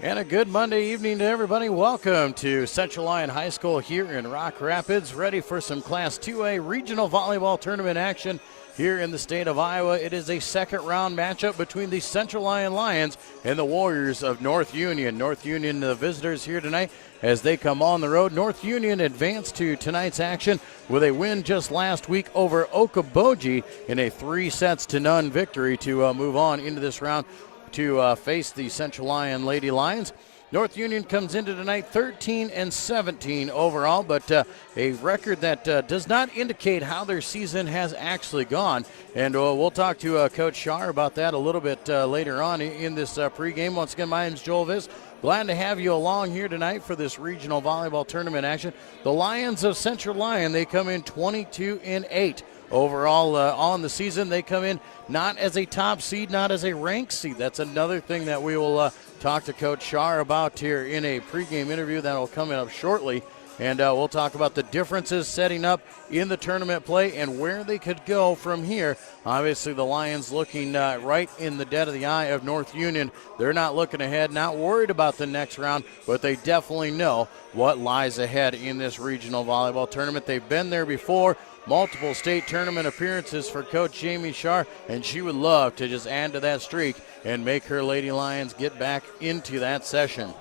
And a good Monday evening to everybody. Welcome to Central Lyon High School here in Rock Rapids, ready for some Class 2A regional volleyball tournament action here in the state of Iowa. It is a second round matchup between the Central Lyon Lions and the Warriors of North Union. North Union, the visitors here tonight as they come on the road. North Union advanced to tonight's action with a win just last week over Okoboji in a 3-0 victory to move on into this round to face the Central Lyon Lady Lions. North Union comes into tonight 13-17 overall, but a record that does not indicate how their season has actually gone. And we'll talk to Coach Shar about that a little bit later on in this pregame. Once again, my name is Joel Viss. Glad to have you along here tonight for this regional volleyball tournament action. The Lions of Central Lyon, they come in 22-8. Overall, on the season, they come in not as a top seed, not as a ranked seed. That's another thing that we will talk to Coach Shar about here in a pregame interview that will come up shortly. And we'll talk about the differences setting up in the tournament play and where they could go from here. Obviously, the Lions looking right in the dead of the eye of North Union. They're not looking ahead, not worried about the next round, but they definitely know what lies ahead in this regional volleyball tournament. They've been there before. Multiple state tournament appearances for Coach Jamie Shar, and she would love to just add to that streak and make her Lady Lions get back into that session.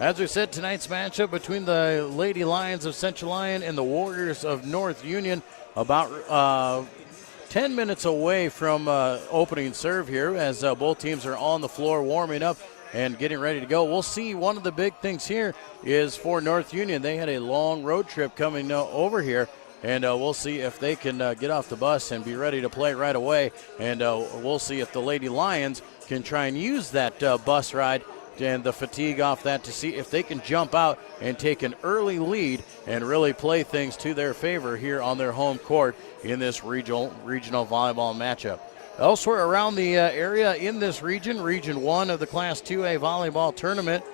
As we said, tonight's matchup between the Lady Lions of Central Lyon and the Warriors of North Union, about 10 minutes away from opening serve here as both teams are on the floor warming up and getting ready to go. We'll see. One of the big things here is for North Union. They had a long road trip coming over here. And we'll see if they can get off the bus and be ready to play right away. And we'll see if the Lady Lions can try and use that bus ride and the fatigue off that to see if they can jump out and take an early lead and really play things to their favor here on their home court in this regional volleyball matchup. Elsewhere around the area in this region, Region 1 of the Class 2A volleyball tournament,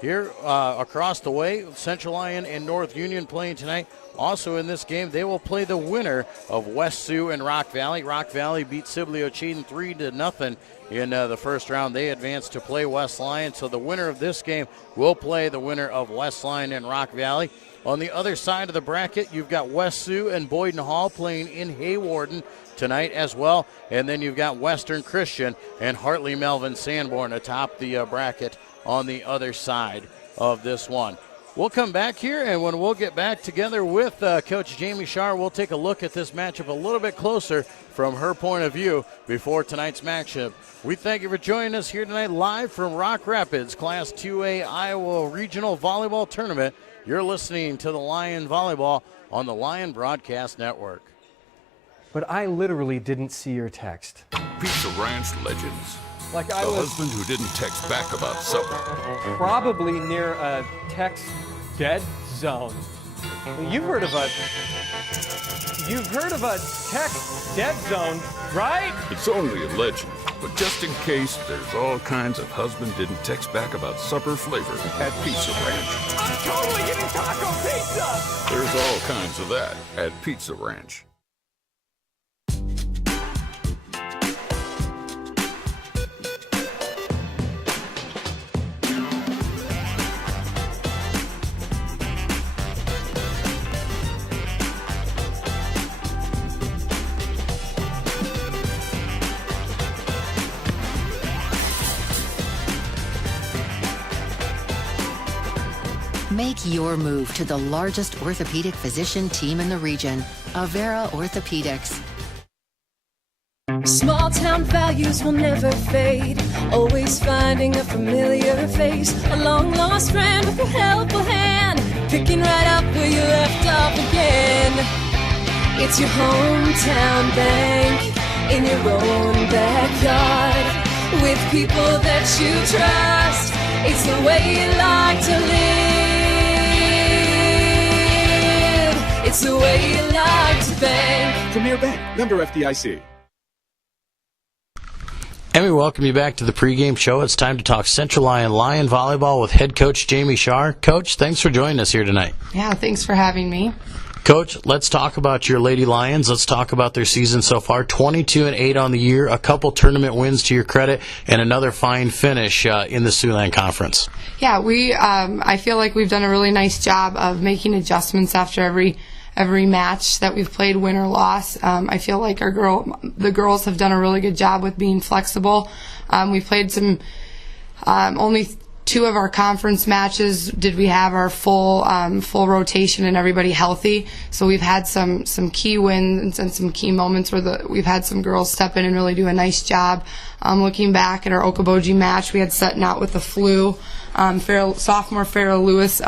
here across the way, Central Lyon and North Union playing tonight. Also in this game, they will play the winner of West Sioux and Rock Valley. Rock Valley beat Sibley Ocheyedan 3-0 in the first round. They advanced to play West Lyon. So the winner of this game will play the winner of West Lyon and Rock Valley. On the other side of the bracket, you've got West Sioux and Boyden Hall playing in Haywarden tonight as well. And then you've got Western Christian and Hartley Melvin Sanborn atop the bracket on the other side of this one. We'll come back here, and when we'll get back together with Coach Jamie Shar, we'll take a look at this matchup a little bit closer from her point of view before tonight's matchup. We thank you for joining us here tonight live from Rock Rapids, Class 2A Iowa Regional Volleyball Tournament. You're listening to the Lyon Volleyball on the Lyon Broadcast Network. But I literally didn't see your text. Pizza Ranch legends. Like the husband who didn't text back about supper. Probably near a text dead zone. You've heard of a text dead zone, right? It's only a legend, but just in case, there's all kinds of husband didn't text back about supper flavor at Pizza Ranch. I'm totally getting taco pizza! There's all kinds of that at Pizza Ranch. Make your move to the largest orthopedic physician team in the region, Avera Orthopedics. Small town values will never fade. Always finding a familiar face. A long lost friend with a helpful hand. Picking right up where you left off again. It's your hometown bank in your own backyard. With people that you trust. It's the way you like to live. It's the way you like to bank. Premier Bank, member FDIC. And we welcome you back to the pregame show. It's time to talk Central Lyon volleyball with head coach Jamie Shar. Coach, thanks for joining us here tonight. Yeah, thanks for having me. Coach, let's talk about your Lady Lions. Let's talk about their season so far. 22-8 on the year, a couple tournament wins to your credit, and another fine finish in the Siouxland Conference. Yeah, I feel like we've done a really nice job of making adjustments after every match that we've played, win or loss. I feel like the girls have done a really good job with being flexible. We played some only 2 of our conference matches did we have our full rotation and everybody healthy. So we've had some key wins and some key moments where we've had some girls step in and really do a nice job. Looking back at our Okoboji match, we had Sutton out with the flu. Sophomore Farrah Lewis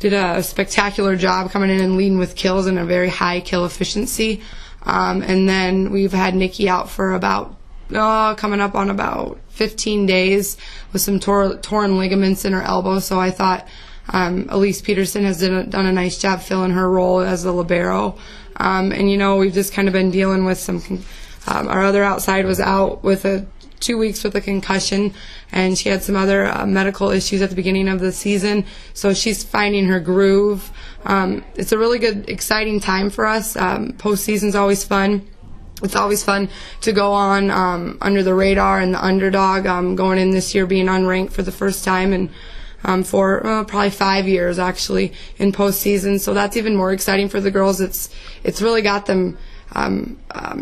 did a spectacular job coming in and leading with kills and a very high kill efficiency. And then we've had Nikki out for about coming up on about 15 days with some torn ligaments in her elbow. So I thought Elise Peterson has done a nice job filling her role as the libero. And, we've just kind of been dealing with our other outside was out with 2 weeks with a concussion, and she had some other medical issues at the beginning of the season. So she's finding her groove. It's a really good, exciting time for us. Postseason's always fun. It's always fun to go on under the radar and the underdog, going in this year being unranked for the first time and for probably 5 years actually in postseason. So that's even more exciting for the girls. It's really got them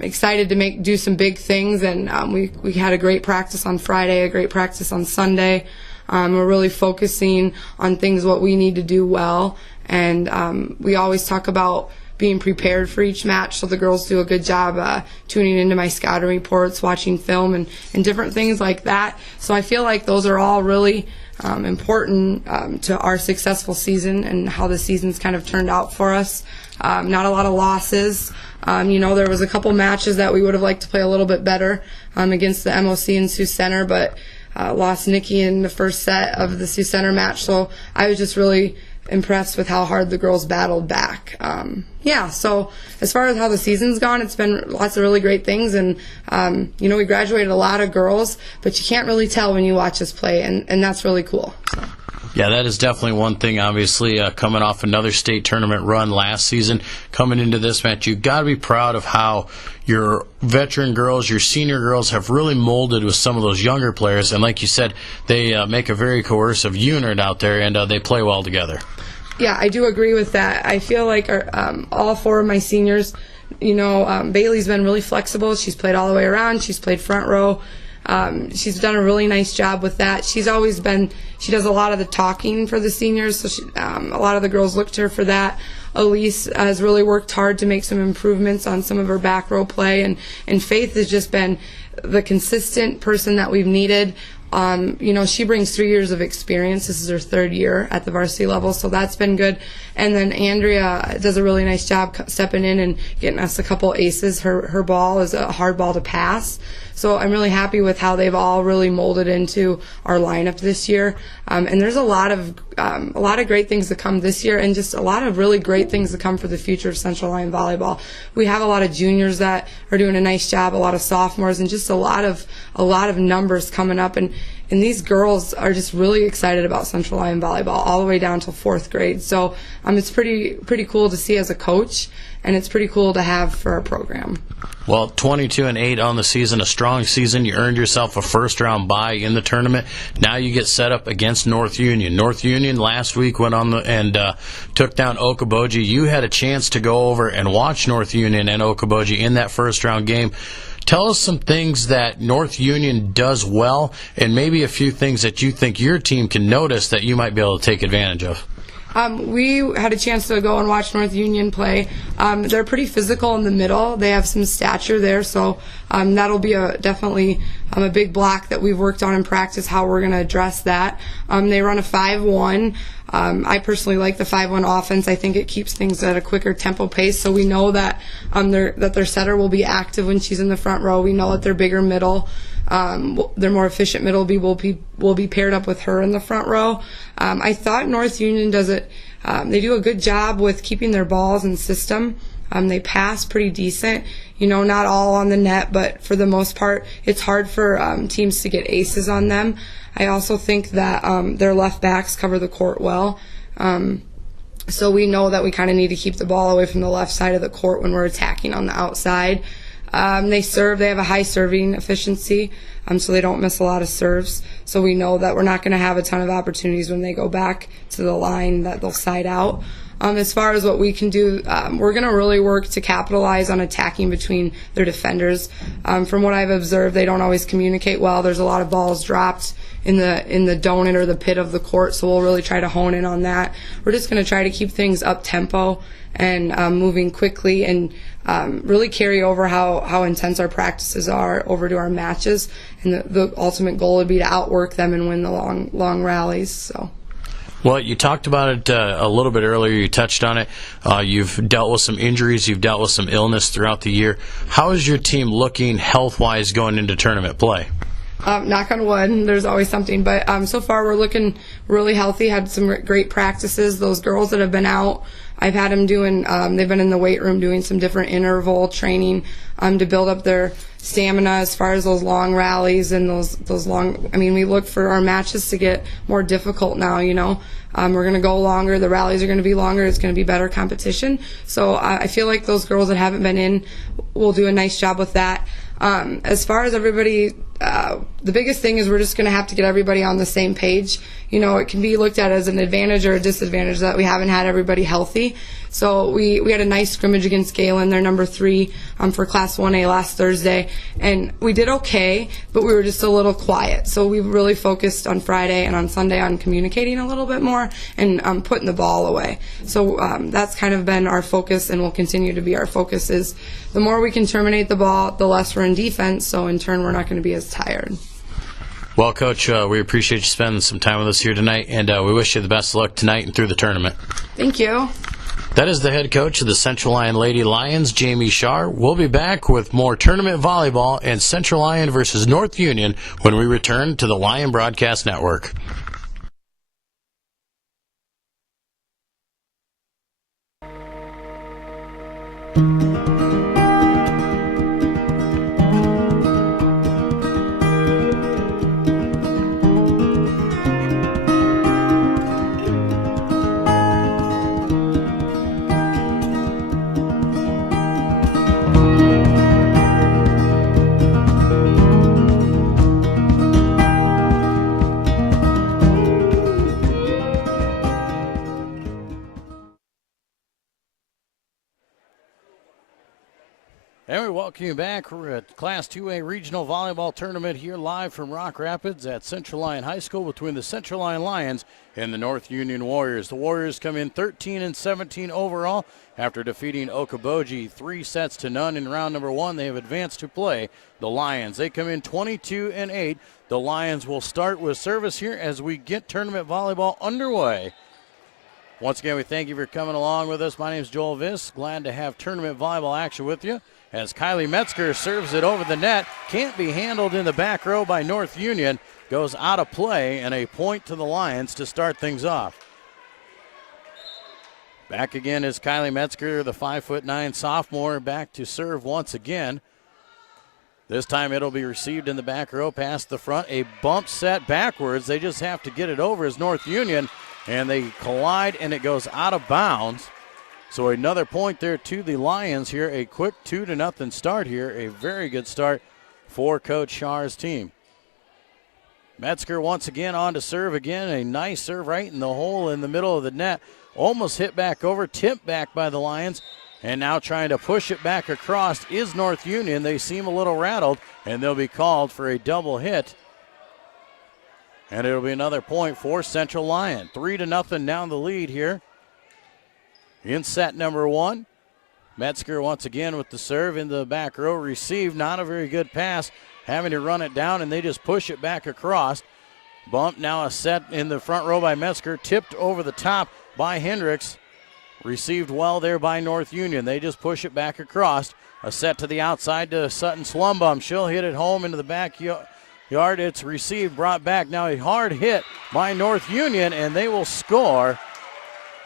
excited to do some big things, and we had a great practice on Friday, a great practice on Sunday. We're really focusing on things what we need to do well, and we always talk about being prepared for each match, so the girls do a good job tuning into my scouting reports, watching film, and different things like that. So I feel like those are all really important to our successful season and how the season's kind of turned out for us. Not a lot of losses. There was a couple matches that we would have liked to play a little bit better against the MOC and Sioux Center, but lost Nikki in the first set of the Sioux Center match. So I was just really impressed with how hard the girls battled back. So as far as how the season's gone, it's been lots of really great things, and we graduated a lot of girls, but you can't really tell when you watch us play, and that's really cool. So. Yeah, that is definitely one thing. Obviously, coming off another state tournament run last season, coming into this match, you've got to be proud of how your veteran girls, your senior girls have really molded with some of those younger players. And like you said, they make a very cohesive unit out there, and they play well together. Yeah, I do agree with that. I feel like all 4 of my seniors, Bailey's been really flexible. She's played all the way around. She's played front row. She's done a really nice job with that. She does a lot of the talking for the seniors, so a lot of the girls look to her for that. Elise has really worked hard to make some improvements on some of her back row play, and Faith has just been the consistent person that we've needed. She brings 3 years of experience. This is her 3rd year at the varsity level, so that's been good. And then Andrea does a really nice job stepping in and getting us a couple aces. Her ball is a hard ball to pass. So I'm really happy with how they've all really molded into our lineup this year. And there's a lot of great things to come this year, and just a lot of really great things to come for the future of Central Lyon volleyball. We have a lot of juniors that are doing a nice job, a lot of sophomores, and just a lot of numbers coming up. And these girls are just really excited about Central Lyon volleyball all the way down till 4th grade. So it's pretty cool to see as a coach, and it's pretty cool to have for our program. Well, 22-8 on the season, a strong season. You earned yourself a first-round bye in the tournament. Now you get set up against North Union. North Union last week went on and took down Okoboji. You had a chance to go over and watch North Union and Okoboji in that first-round game. Tell us some things that North Union does well, and maybe a few things that you think your team can notice that you might be able to take advantage of. We had a chance to go and watch North Union play. They're pretty physical in the middle. They have some stature there, so that'll be definitely a big block that we've worked on in practice, how we're going to address that. They run a 5-1. I personally like the 5-1 offense. I think it keeps things at a quicker tempo pace, so we know that their setter will be active when she's in the front row. We know that their bigger middle, their more efficient middle will be paired up with her in the front row. I thought North Union does it. They do a good job with keeping their balls in system. They pass pretty decent, not all on the net, but for the most part, it's hard for teams to get aces on them. I also think that their left backs cover the court well. So we know that we kind of need to keep the ball away from the left side of the court when we're attacking on the outside. They have a high serving efficiency, so they don't miss a lot of serves. So we know that we're not going to have a ton of opportunities when they go back to the line that they'll side out. As far as what we can do, we're going to really work to capitalize on attacking between their defenders. From what I've observed, they don't always communicate well. There's a lot of balls dropped in the donut or the pit of the court, so we'll really try to hone in on that. We're just going to try to keep things up tempo and moving quickly, and really carry over how intense our practices are over to our matches. And the ultimate goal would be to outwork them and win the long rallies. So. Well, you talked about it a little bit earlier. You touched on it. You've dealt with some injuries. You've dealt with some illness throughout the year. How is your team looking health-wise going into tournament play? Knock on wood, there's always something. But so far we're looking really healthy. Had some great practices. Those girls that have been out, I've had them doing, they've been in the weight room doing some different interval training to build up their stamina as far as those long rallies and those long, we look for our matches to get more difficult now, We're going to go longer. The rallies are going to be longer. It's going to be better competition. So I feel like those girls that haven't been in will do a nice job with that. As far as everybody, the biggest thing is we're just going to have to get everybody on the same page. It can be looked at as an advantage or a disadvantage that we haven't had everybody healthy. So we had a nice scrimmage against Galen. They're number 3 for Class 1A last Thursday. And we did okay, but we were just a little quiet. So we really focused on Friday and on Sunday on communicating a little bit more and putting the ball away. So that's kind of been our focus and will continue to be our focus. Is the more we can terminate the ball, the less we're in defense. So in turn, we're not going to be as tired. Well, Coach, we appreciate you spending some time with us here tonight, and we wish you the best of luck tonight and through the tournament. Thank you. That is the head coach of the Central Lyon Lady Lions, Jamie Scharr. We'll be back with more tournament volleyball and Central Lyon versus North Union when we return to the Lyon Broadcast Network. And we welcome you back. We're at Class 2A Regional Volleyball Tournament here live from Rock Rapids at Central Lyon High School between the Central Lyon Lions and the North Union Warriors. The Warriors come in 13-17 overall after defeating Okoboji 3-0 in round number 1. They have advanced to play the Lions. They come in 22-8. The Lions will start with service here as we get tournament volleyball underway. Once again, we thank you for coming along with us. My name is Joel Viss. Glad to have tournament volleyball action with you. As Kylie Metzger serves it over the net, can't be handled in the back row by North Union, goes out of play, and a point to the Lions to start things off. Back again is Kylie Metzger, the 5'9" sophomore, back to serve once again. This time it'll be received in the back row past the front. A bump set backwards. They just have to get it over as North Union, and they collide, and it goes out of bounds. So another point there to the Lions here. A quick 2-0 start here. A very good start for Coach Scharr's team. Metzger once again on to serve again. A nice serve right in the hole in the middle of the net. Almost hit back over, tipped back by the Lions. And now trying to push it back across is North Union. They seem a little rattled, and they'll be called for a double hit. And it'll be another point for Central Lyon. 3-0 down the lead here. In set number 1, Metzger once again with the serve in the back row. Received, not a very good pass, having to run it down, and they just push it back across. Bump now a set in the front row by Metzger, tipped over the top by Hendricks. Received well there by North Union. They just push it back across. A set to the outside to Sutton Slumbum. She'll hit it home into the backyard. It's received, brought back. Now a hard hit by North Union, and they will score.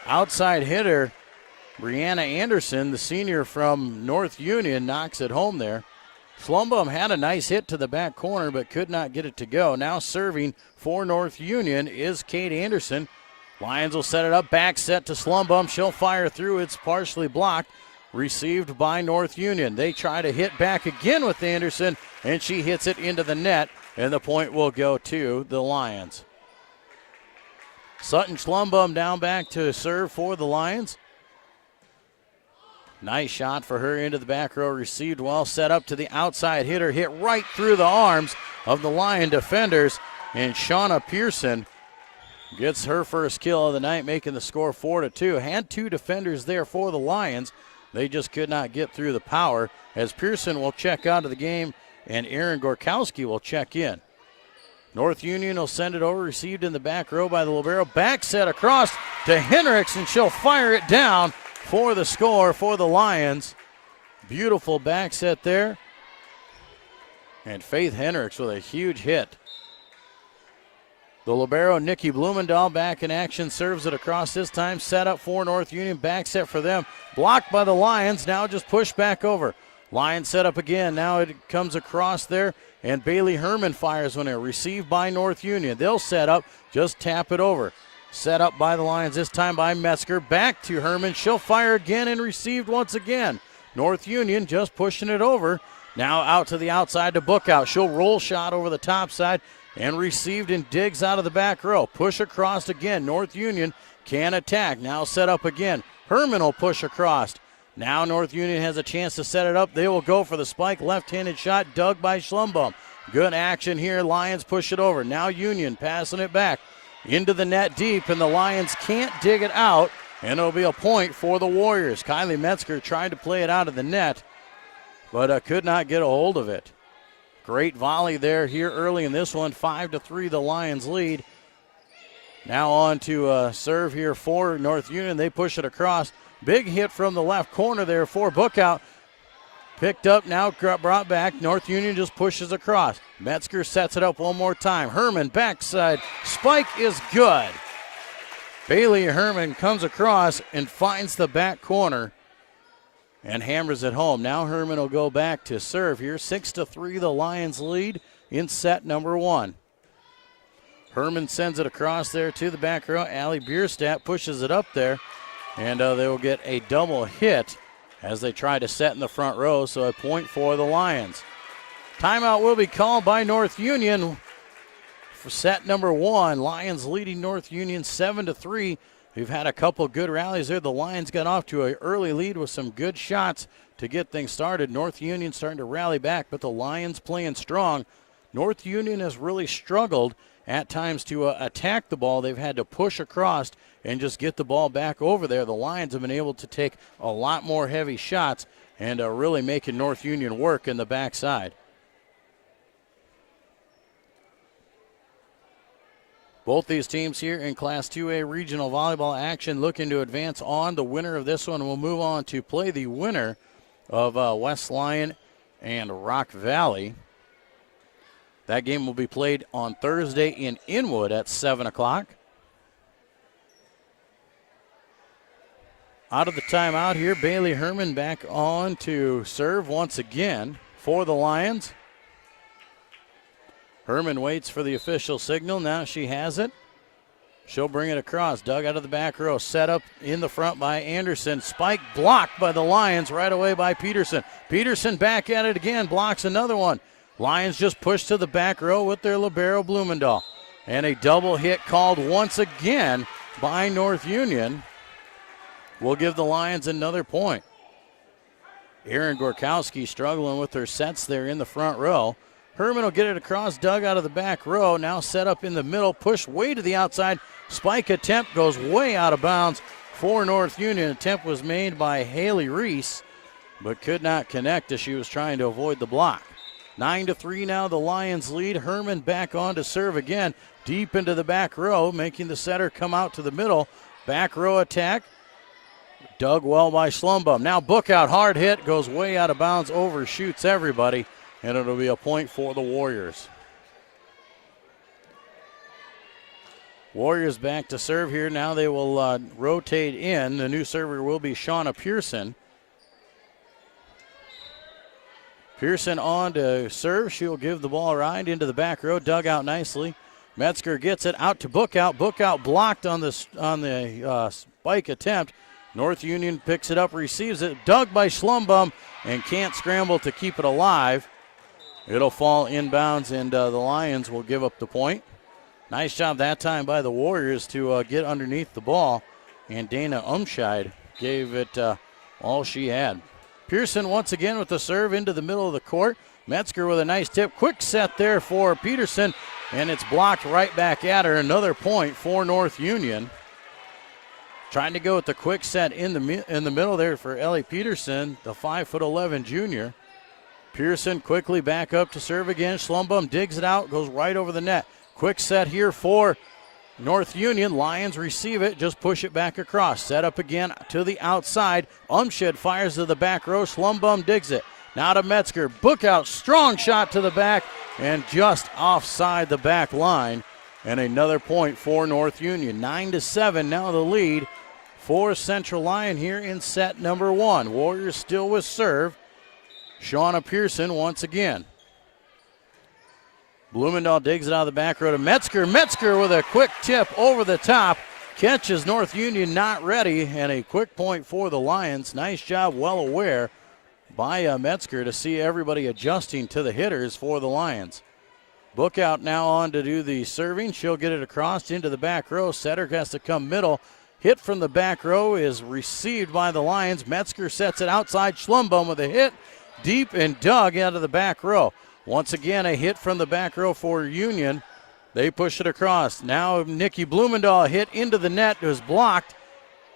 Outside hitter Brianna Anderson, the senior from North Union, knocks it home there. Slumbum had a nice hit to the back corner but could not get it to go. Now serving for North Union is Kate Anderson. Lions will set it up, back set to Slumbum. She'll fire through. It's partially blocked. Received by North Union. They try to hit back again with Anderson, and she hits it into the net, and the point will go to the Lions. Sutton Slumbum down back to serve for the Lions. Nice shot for her into the back row. Received well, set up to the outside hitter. Hit right through the arms of the Lion defenders. And Shauna Pearson gets her first kill of the night, making the score 4-2. Had two defenders there for the Lions. They just could not get through the power, as Pearson will check out of the game and Aaron Gorkowski will check in. North Union will send it over, received in the back row by the libero. Back set across to Hendricks, and she'll fire it down for the score for the Lions. Beautiful back set there. And Faith Hendricks with a huge hit. The libero, Nikki Blumendahl, back in action, serves it across this time. Set up for North Union, back set for them. Blocked by the Lions, now just pushed back over. Lions set up again, now it comes across there, and Bailey Herman fires one there. Received by North Union. They'll set up, just tap it over. Set up by the Lions, this time by Metzger. Back to Herman, she'll fire again and received once again. North Union just pushing it over. Now out to the outside to Bookout. She'll roll shot over the top side. And received and digs out of the back row. Push across again. North Union can attack. Now set up again. Herman will push across. Now North Union has a chance to set it up. They will go for the spike. Left-handed shot dug by Schlumbum. Good action here. Lions push it over. Now Union passing it back into the net deep, and the Lions can't dig it out, and it'll be a point for the Warriors. Kylie Metzger tried to play it out of the net, but could not get a hold of it. Great volley there here early in this one. 5-3 the Lions lead. Now on to serve here for North Union. They push it across. Big hit from the left corner there for Bookout. Picked up, now brought back. North Union just pushes across. Metzger sets it up one more time. Herman backside. Spike is good. Bailey Herman comes across and finds the back corner and hammers it home. Now Herman will go back to serve here. 6-3 the Lions lead in set number one. Herman sends it across there to the back row. Allie Bierstadt pushes it up there, and they will get a double hit as they try to set in the front row, so a point for the Lions. Timeout will be called by North Union for set number one. Lions leading North Union 7-3. We've had a couple good rallies there. The Lions got off to an early lead with some good shots to get things started. North Union starting to rally back, but the Lions playing strong. North Union has really struggled at times to attack the ball. They've had to push across and just get the ball back over there. The Lions have been able to take a lot more heavy shots and really making North Union work in the backside. Both these teams here in Class 2A regional volleyball action looking to advance on. The winner of this one will move on to play the winner of West Lyon and Rock Valley. That game will be played on Thursday in Inwood at 7 o'clock. Out of the timeout here, Bailey Herman back on to serve once again for the Lions. Herman waits for the official signal. Now she has it. She'll bring it across. Dug out of the back row. Set up in the front by Anderson. Spike blocked by the Lions right away by Peterson. Peterson back at it again. Blocks another one. Lions just push to the back row with their libero Blumendahl. And a double hit called once again by North Union will give the Lions another point. Aaron Gorkowski struggling with her sets there in the front row. Herman will get it across, dug out of the back row. Now set up in the middle, push way to the outside. Spike attempt goes way out of bounds for North Union. Attempt was made by Haley Reese, but could not connect as she was trying to avoid the block. 9-3 now, the Lions lead. Herman back on to serve again, deep into the back row, making the setter come out to the middle. Back row attack, dug well by Schlumbum. Now Bookout, hard hit, goes way out of bounds, overshoots everybody, and it'll be a point for the Warriors. Warriors back to serve here. Now they will rotate in. The new server will be Shauna Pearson. Pearson on to serve. She'll give the ball a ride into the back row. Dug out nicely Metzger gets it out to Bookout. Bookout blocked on the spike attempt. North Union picks it up, receives it. Dug by Schlumbum and can't scramble to keep it alive. It'll fall inbounds, and the Lions will give up the point. Nice job that time by the Warriors to get underneath the ball, and Dana Umscheid gave it all she had. Pearson once again with the serve into the middle of the court. Metzger with a nice tip. Quick set there for Peterson, and it's blocked right back at her. Another point for North Union. Trying to go with the quick set in the middle there for Ellie Peterson, the 5'11" junior. Pearson quickly back up to serve again. Schlumbum digs it out, goes right over the net. Quick set here for North Union. Lions receive it, just push it back across. Set up again to the outside. Umshed fires to the back row. Schlumbum digs it. Now to Metzger. Bookout, strong shot to the back, and just offside the back line. And another point for North Union. 9-7 now the lead for Central Lyon here in set number 1. Warriors still with serve. Shauna Pearson once again. Blumendahl digs it out of the back row to Metzger. Metzger with a quick tip over the top. Catches North Union not ready, and a quick point for the Lions. Nice job, well aware by Metzger to see everybody adjusting to the hitters for the Lions. Bookout now on to do the serving. She'll get it across into the back row. Setter has to come middle. Hit from the back row is received by the Lions. Metzger sets it outside. Schlumbum with a hit. Deep and dug out of the back row. Once again, a hit from the back row for Union. They push it across. Now Nikki Blumendahl hit into the net. It was blocked.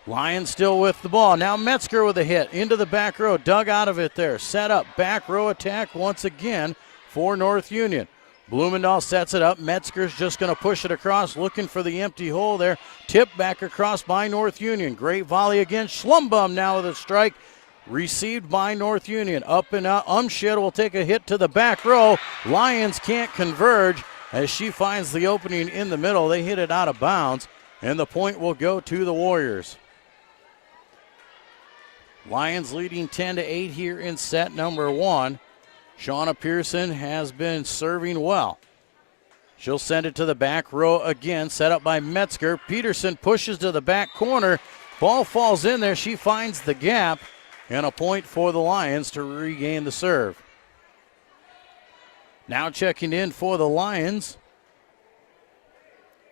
Lions still with the ball. Now Metzger with a hit into the back row. Dug out of it there. Set up. Back row attack once again for North Union. Blumendahl sets it up. Metzger's just going to push it across, looking for the empty hole there. Tip back across by North Union. Great volley again. Schlumbum now with a strike. Received by North Union. Up and out. Umshed will take a hit to the back row. Lions can't converge as she finds the opening in the middle. They hit it out of bounds, and the point will go to the Warriors. Lions leading 10-8 here in set number 1. Shauna Pearson has been serving well. She'll send it to the back row again, set up by Metzger. Peterson pushes to the back corner. Ball falls in there. She finds the gap, and a point for the Lions to regain the serve. Now checking in for the Lions,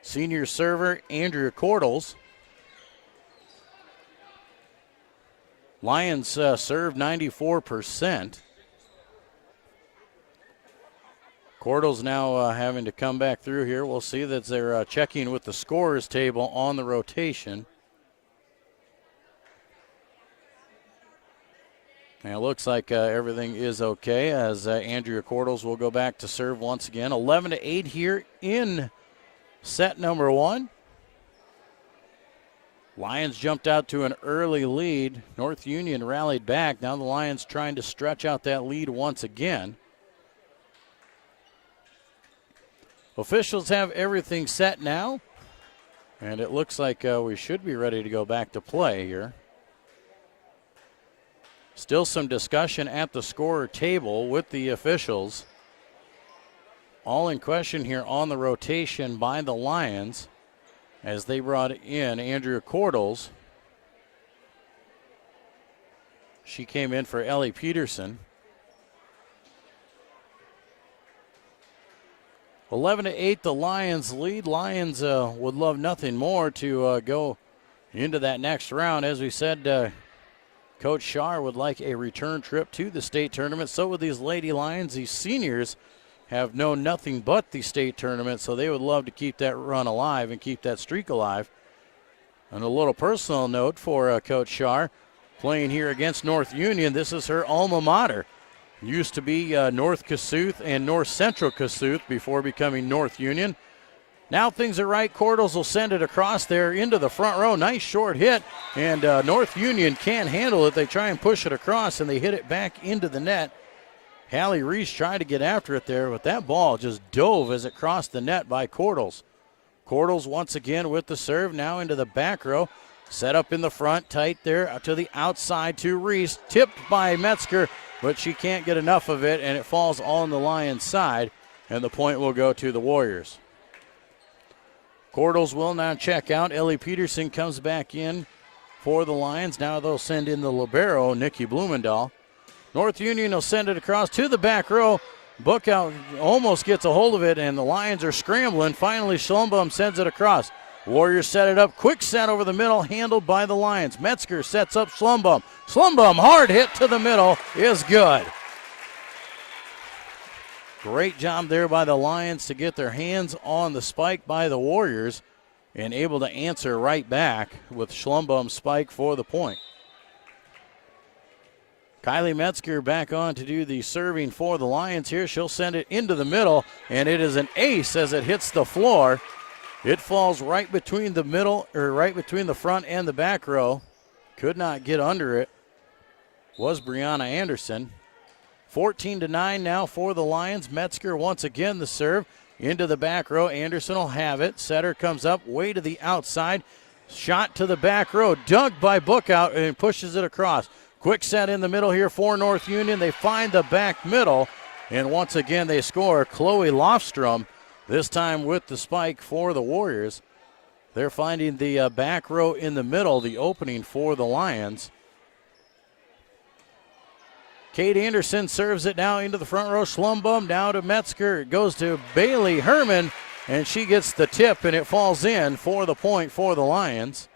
senior server Andrea Cordles. Lions serve 94%. Cordles now having to come back through here. We'll see that they're checking with the scorers table on the rotation. And it looks like everything is okay as Andrea Cordles will go back to serve once again. 11-8 here in set number 1. Lions jumped out to an early lead. North Union rallied back. Now the Lions trying to stretch out that lead once again. Officials have everything set now, and it looks like we should be ready to go back to play here. Still some discussion at the scorer table with the officials. All in question here on the rotation by the Lions as they brought in Andrea Cordles. She came in for Ellie Peterson. 11-8, the Lions lead. Lions would love nothing more to go into that next round. As we said, Coach Shar would like a return trip to the state tournament. So would these Lady Lions. These seniors have known nothing but the state tournament, so they would love to keep that run alive and keep that streak alive. And a little personal note for Coach Shar, playing here against North Union. This is her alma mater. Used to be North Kossuth and North Central Kossuth before becoming North Union. Now things are right. Cordles will send it across there into the front row. Nice short hit, and North Union can't handle it. They try and push it across, and they hit it back into the net. Hallie Reese tried to get after it there, but that ball just dove as it crossed the net by Cordles. Cordles once again with the serve, now into the back row. Set up in the front, tight there to the outside to Reese. Tipped by Metzger, but she can't get enough of it, and it falls on the Lions' side, and the point will go to the Warriors. Cordles will now check out. Ellie Peterson comes back in for the Lions. Now they'll send in the libero, Nikki Blumendahl. North Union will send it across to the back row. Bookout almost gets a hold of it, and the Lions are scrambling. Finally, Schlumbum sends it across. Warriors set it up. Quick set over the middle, handled by the Lions. Metzger sets up Schlumbum. Schlumbum, hard hit to the middle, is good. Great job there by the Lions to get their hands on the spike by the Warriors and able to answer right back with Schlumbum's spike for the point. Kylie Metzger back on to do the serving for the Lions here. She'll send it into the middle, and it is an ace as it hits the floor. It falls right between the middle, or right between the front and the back row. Could not get under it. Was Brianna Anderson. 14-9 now for the Lions. Metzger once again the serve into the back row. Anderson will have it. Setter comes up way to the outside. Shot to the back row. Dug by Bookout and pushes it across. Quick set in the middle here for North Union. They find the back middle, and once again they score. Chloe Lofstrom, this time with the spike for the Warriors. They're finding the back row in the middle, the opening for the Lions. Kate Anderson serves it now into the front row. Schlumbum now to Metzger. It goes to Bailey Herman, and she gets the tip, and it falls in for the point for the Lions.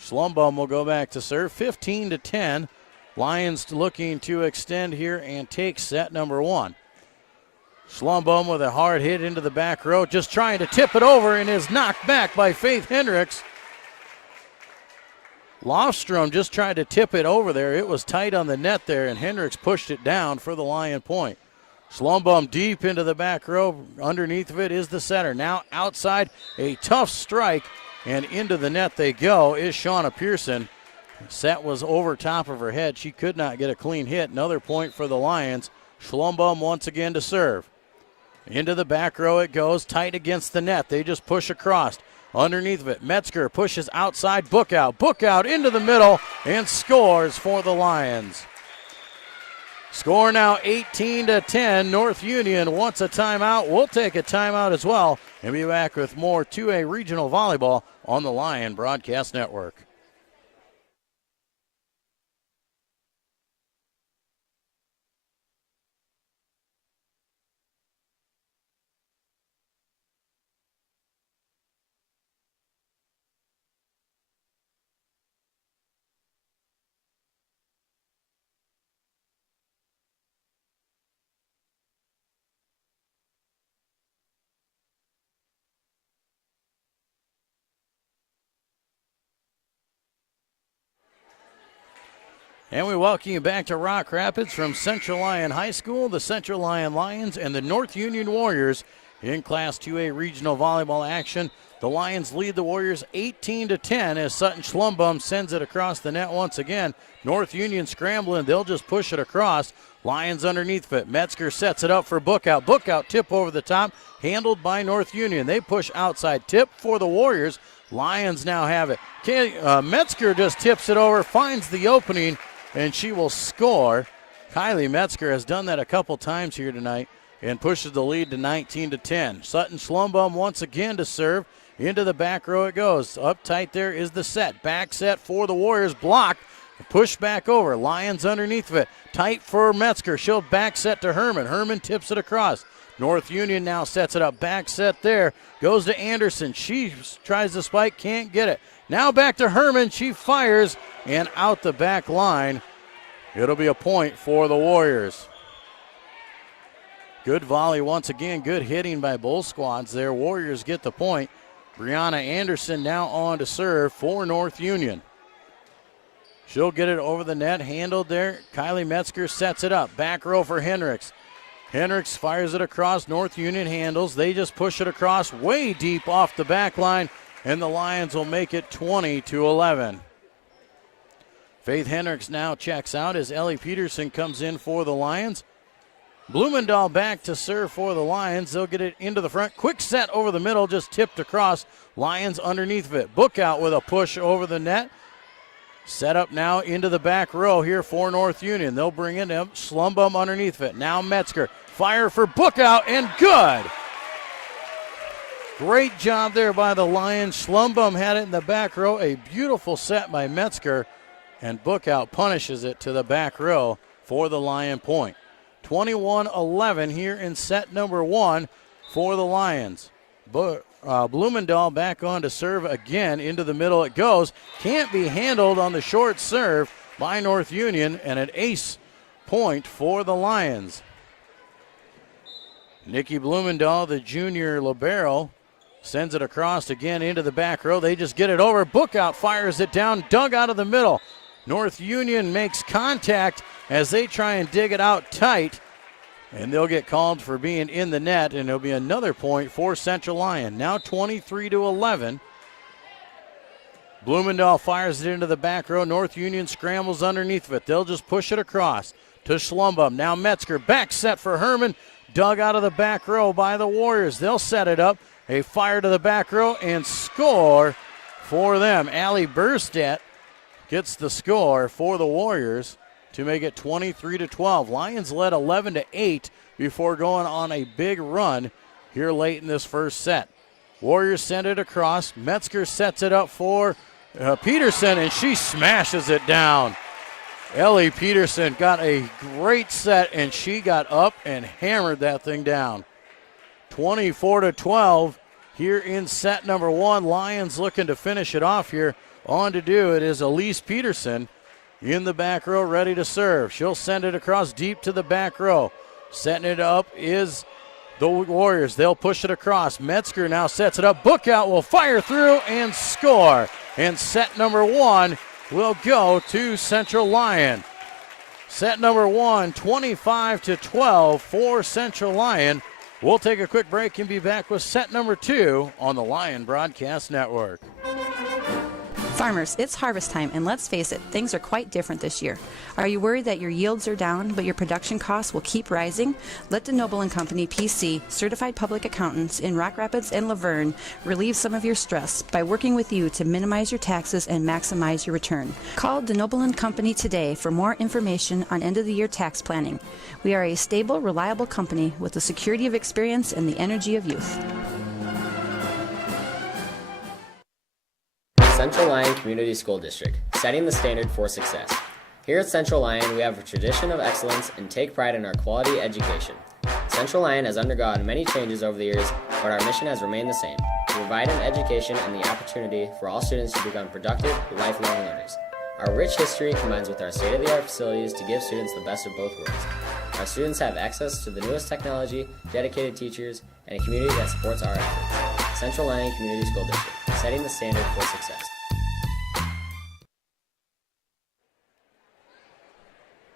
Schlumbum will go back to serve. 15-10. Lions looking to extend here and take set number one. Schlumbum with a hard hit into the back row, just trying to tip it over, and is knocked back by Faith Hendricks. Lofstrom just tried to tip it over there. It was tight on the net there, and Hendricks pushed it down for the Lion point. Schlumbum deep into the back row. Underneath of it is the setter. Now outside, a tough strike, and into the net they go is Shauna Pearson. Set was over top of her head. She could not get a clean hit. Another point for the Lions. Schlumbum once again to serve. Into the back row it goes, tight against the net. They just push across. Underneath of it, Metzger pushes outside, Bookout. Bookout into the middle and scores for the Lions. Score now 18-10. North Union wants a timeout. We'll take a timeout as well and be back with more 2A regional volleyball on the Lion Broadcast Network. And we welcome you back to Rock Rapids from Central Lyon High School. The Central Lyon Lions and the North Union Warriors in Class 2A regional volleyball action. The Lions lead the Warriors 18-10 as Sutton Schlumbum sends it across the net once again. North Union scrambling. They'll just push it across. Lions underneath it. Metzger sets it up for Bookout. Bookout tip over the top, handled by North Union. They push outside tip for the Warriors. Lions now have it. Metzger just tips it over, finds the opening, and she will score. Kylie Metzger has done that a couple times here tonight and pushes the lead to 19-10. Sutton Schlumbum once again to serve. Into the back row it goes. Up tight there is the set. Back set for the Warriors. Blocked. Push back over. Lions underneath of it. Tight for Metzger. She'll back set to Herman. Herman tips it across. North Union now sets it up. Back set there. Goes to Anderson. She tries to spike. Can't get it. Now back to Herman. She fires and out the back line. It'll be a point for the Warriors. Good volley once again. Good hitting by both squads there. Warriors get the point. Brianna Anderson now on to serve for North Union. She'll get it over the net. Handled there. Kylie Metzger sets it up. Back row for Hendricks. Hendricks fires it across. North Union handles. They just push it across way deep off the back line, and the Lions will make it 20-11. Faith Hendricks now checks out as Ellie Peterson comes in for the Lions. Blumendahl back to serve for the Lions. They'll get it into the front. Quick set over the middle, just tipped across. Lions underneath of it. Bookout with a push over the net. Set up now into the back row here for North Union. They'll bring it up. Schlumbum underneath of it. Now Metzger. Fire for Bookout and good. Great job there by the Lions. Schlumbum had it in the back row. A beautiful set by Metzger. And Bookout punishes it to the back row for the Lion point. 21-11 here in set number 1 for the Lions. Blumendahl back on to serve again. Into the middle it goes. Can't be handled on the short serve by North Union, and an ace point for the Lions. Nikki Blumendahl, the junior libero, sends it across again into the back row. They just get it over. Bookout fires it down, dug out of the middle. North Union makes contact as they try and dig it out tight, and they'll get called for being in the net, and it'll be another point for Central Lyon. Now 23-11. Blumendahl fires it into the back row. North Union scrambles underneath of it. They'll just push it across to Schlumbum. Now Metzger, back set for Herman. Dug out of the back row by the Warriors. They'll set it up. A fire to the back row and score for them. Allie Burstedt gets the score for the Warriors to make it 23-12. Lions led 11-8 before going on a big run here late in this first set. Warriors send it across. Metzger sets it up for Peterson, and she smashes it down. Ellie Peterson got a great set, and she got up and hammered that thing down. 24-12 here in set number 1. Lions looking to finish it off here. On to do it is Elise Peterson in the back row, ready to serve. She'll send it across deep to the back row. Setting it up is the Warriors. They'll push it across. Metzger now sets it up. Bookout will fire through and score. And set number 1 will go to Central Lyon. Set number 1, 25-12 for Central Lyon. We'll take a quick break and be back with set number 2 on the Lyon Broadcast Network. Farmers, it's harvest time, and let's face it, things are quite different this year. Are you worried that your yields are down, but your production costs will keep rising? Let DeNoble & Company, PC, certified public accountants in Rock Rapids and Laverne, relieve some of your stress by working with you to minimize your taxes and maximize your return. Call DeNoble & Company today for more information on end-of-the-year tax planning. We are a stable, reliable company with the security of experience and the energy of youth. Central Lyon Community School District, setting the standard for success. Here at Central Lyon, we have a tradition of excellence and take pride in our quality education. Central Lyon has undergone many changes over the years, but our mission has remained the same, to provide an education and the opportunity for all students to become productive, lifelong learners. Our rich history combines with our state-of-the-art facilities to give students the best of both worlds. Our students have access to the newest technology, dedicated teachers, and a community that supports our efforts. Central Lyon Community School District, setting the standard for success.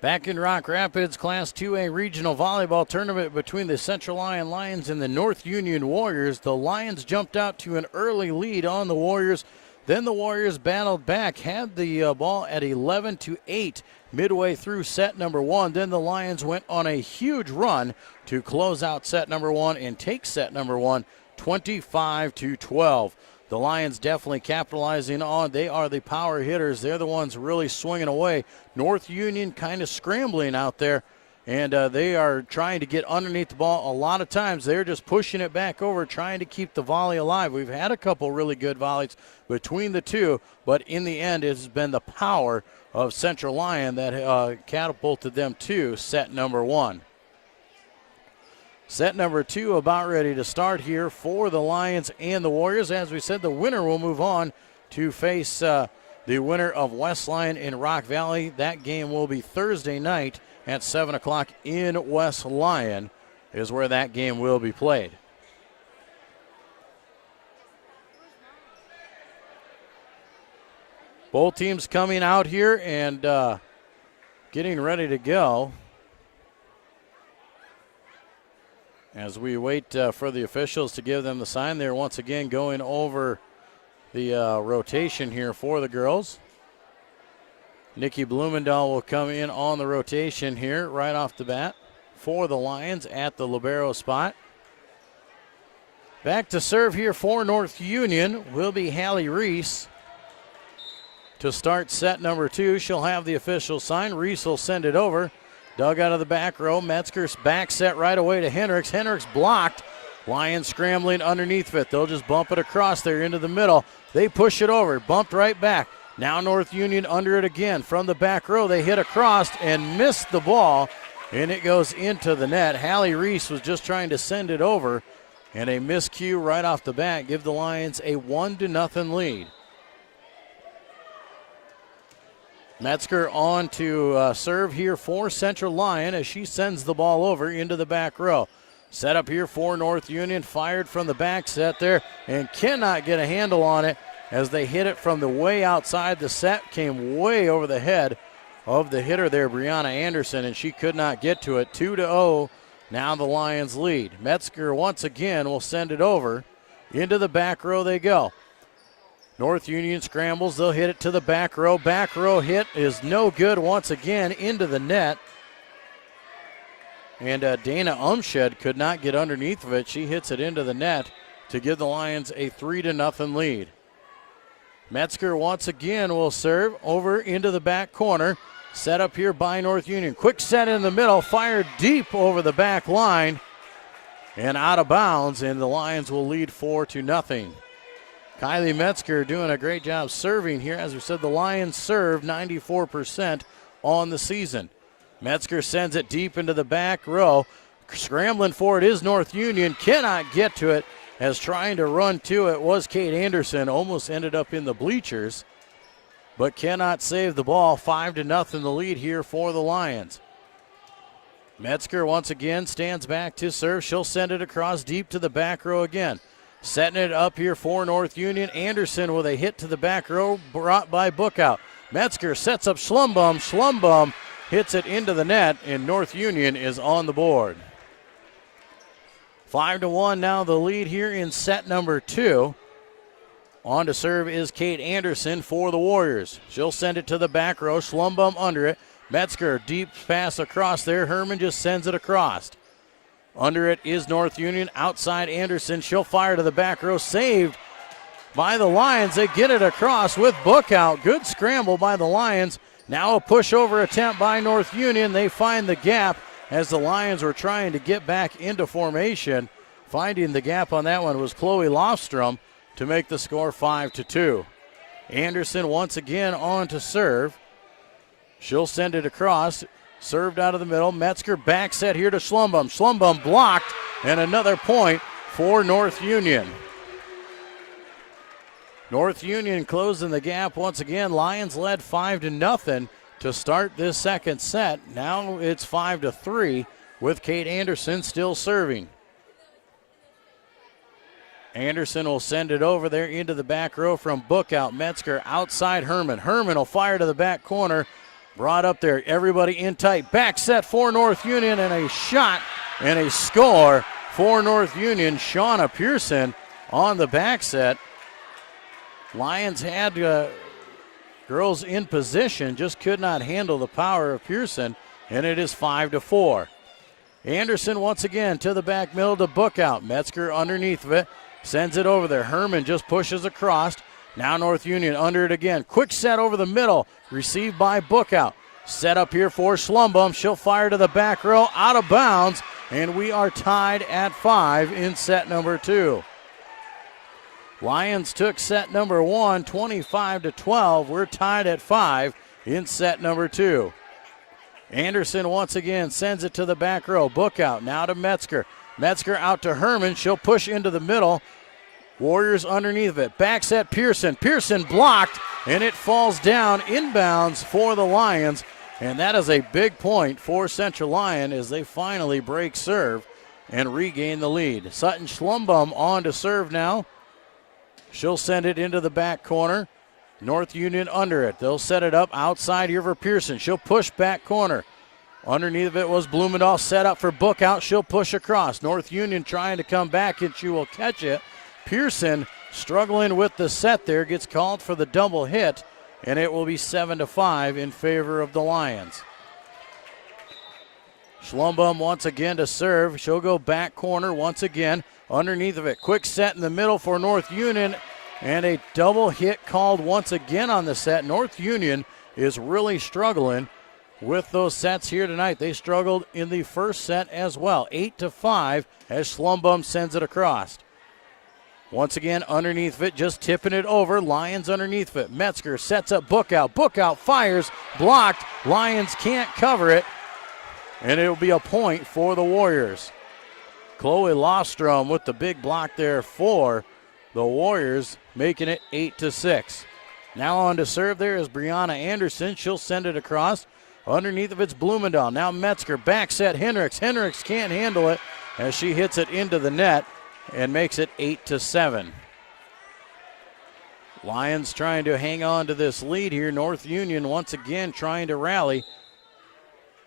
Back in Rock Rapids, Class 2A Regional Volleyball Tournament between the Central Lyon Lions and the North Union Warriors. The Lions jumped out to an early lead on the Warriors. Then the Warriors battled back, had the ball at 11-8 midway through set number 1. Then the Lions went on a huge run to close out set number 1 and take set number 1 25-12. The Lions definitely capitalizing on. They are the power hitters. They're the ones really swinging away. North Union kind of scrambling out there, and they are trying to get underneath the ball. A lot of times they're just pushing it back over, trying to keep the volley alive. We've had a couple really good volleys between the two, but in the end it has been the power of Central Lyon that catapulted them to set number 1. Set number 2 about ready to start here for the Lions and the Warriors. As we said, the winner will move on to face the winner of West Lyon in Rock Valley. That game will be Thursday night at 7 o'clock in West Lyon is where that game will be played. Both teams coming out here and getting ready to go. As we wait for the officials to give them the sign, they're once again going over the rotation here for the girls. Nikki Blumendahl will come in on the rotation here right off the bat for the Lions at the libero spot. Back to serve here for North Union will be Hallie Reese. To start set number 2, she'll have the official sign. Reese will send it over. Dug out of the back row. Metzger's back set right away to Hendricks. Hendricks blocked. Lions scrambling underneath it. They'll just bump it across there into the middle. They push it over, bumped right back. Now North Union under it again. From the back row, they hit across and missed the ball, and it goes into the net. Hallie Reese was just trying to send it over, and a miscue right off the bat give the Lions a 1-0 lead. Metzger on to serve here for Central Lyon as she sends the ball over into the back row. Set up here for North Union, fired from the back set there and cannot get a handle on it as they hit it from the way outside the set, came way over the head of the hitter there, Brianna Anderson, and she could not get to it. 2-0, now the Lions lead. Metzger once again will send it over. Into the back row they go. North Union scrambles, they'll hit it to the back row. Back row hit is no good once again into the net. And Dana Umshed could not get underneath of it. She hits it into the net to give the Lions a 3-0 lead. Metzger once again will serve over into the back corner. Set up here by North Union. Quick set in the middle, fired deep over the back line and out of bounds, and the Lions will lead 4-0. Kylie Metzger doing a great job serving here. As we said, the Lions serve 94% on the season. Metzger sends it deep into the back row. Scrambling for it is North Union. Cannot get to it, as trying to run to it was Kate Anderson. Almost ended up in the bleachers, but cannot save the ball. 5-0 the lead here for the Lions. Metzger once again stands back to serve. She'll send it across deep to the back row again. Setting it up here for North Union. Anderson with a hit to the back row brought by Bookout. Metzger sets up Schlumbum. Schlumbum hits it into the net, and North Union is on the board. 5-1 now the lead here in set number 2. On to serve is Kate Anderson for the Warriors. She'll send it to the back row. Schlumbum under it. Metzger deep pass across there. Herman just sends it across. Under it is North Union. Outside Anderson. She'll fire to the back row. Saved by the Lions. They get it across with Bookout. Good scramble by the Lions. Now a pushover attempt by North Union. They find the gap as the Lions were trying to get back into formation. Finding the gap on that one was Chloe Lofstrom to make the score 5-2. Anderson once again on to serve. She'll send it across. Served out of the middle. Metzger back set here to Schlumbum. Schlumbum blocked, and another point for North Union. North Union closing the gap once again. Lions led 5-0 to start this second set. Now it's 5-3 with Kate Anderson still serving. Anderson will send it over there into the back row from Bookout. Metzger outside Herman. Herman will fire to the back corner. Brought up there, everybody in tight. Back set for North Union, and a shot and a score for North Union. Shauna Pearson on the back set. Lions had girls in position, just could not handle the power of Pearson, and it is 5-4. Anderson once again to the back middle to Bookout. Metzger underneath of it, sends it over there. Herman just pushes across. Now North Union under it again. Quick set over the middle, received by Bookout. Set up here for Schlumbum. She'll fire to the back row, out of bounds, and we are tied at 5 in set number 2. Lions took set number 1, 25-12. We're tied at 5 in set number 2. Anderson once again sends it to the back row. Bookout now to Metzger. Metzger out to Herman. She'll push into the middle. Warriors underneath of it. Back set Pearson. Pearson blocked, and it falls down inbounds for the Lions. And that is a big point for Central Lyon as they finally break serve and regain the lead. Sutton Schlumbum on to serve now. She'll send it into the back corner. North Union under it. They'll set it up outside here for Pearson. She'll push back corner. Underneath of it was Blumendahl, set up for Bookout. She'll push across. North Union trying to come back, and she will catch it. Pearson struggling with the set there, gets called for the double hit, and it will be 7-5 in favor of the Lions. Schlumbum once again to serve. She'll go back corner once again. Underneath of it, quick set in the middle for North Union, and a double hit called once again on the set. North Union is really struggling with those sets here tonight. They struggled in the first set as well. 8-5 as Schlumbum sends it across. Once again, underneath it, just tipping it over. Lions underneath it. Metzger sets up Bookout. Bookout fires, blocked. Lions can't cover it, and it'll be a point for the Warriors. Chloe Lofstrom with the big block there for the Warriors, making it 8-6. Now on to serve there is Brianna Anderson. She'll send it across. Underneath of it's Blumendahl. Now Metzger, back set Hendricks. Hendricks can't handle it as she hits it into the net and makes it 8-7. Lions trying to hang on to this lead here. North Union once again trying to rally.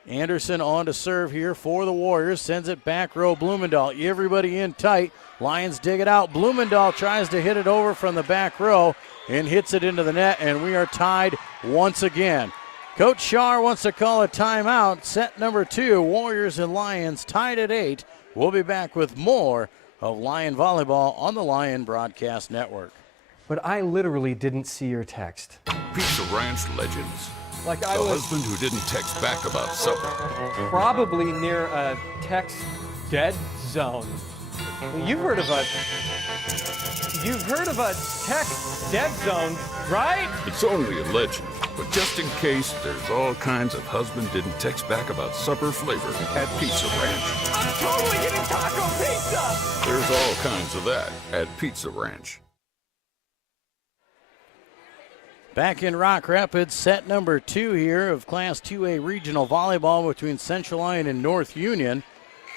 Anderson on to serve here for the Warriors. Sends it back row Blumendahl. Everybody in tight. Lions dig it out. Blumendahl tries to hit it over from the back row and hits it into the net, and we are tied once again. Coach Shar wants to call a timeout. Set number 2, Warriors and Lions tied at 8. We'll be back with more of Lion Volleyball on the Lion Broadcast Network. But I literally didn't see your text. Pizza Ranch legends. Like The I was husband who didn't text back about supper. probably near a text dead zone. You've heard of a text dead zone, right? It's only a legend, but just in case, there's all kinds of husband didn't text back about supper flavor at Pizza Ranch. I'm totally getting taco pizza! There's all kinds of that at Pizza Ranch. Back in Rock Rapids, set number 2 here of Class 2A regional volleyball between Central Lyon and North Union.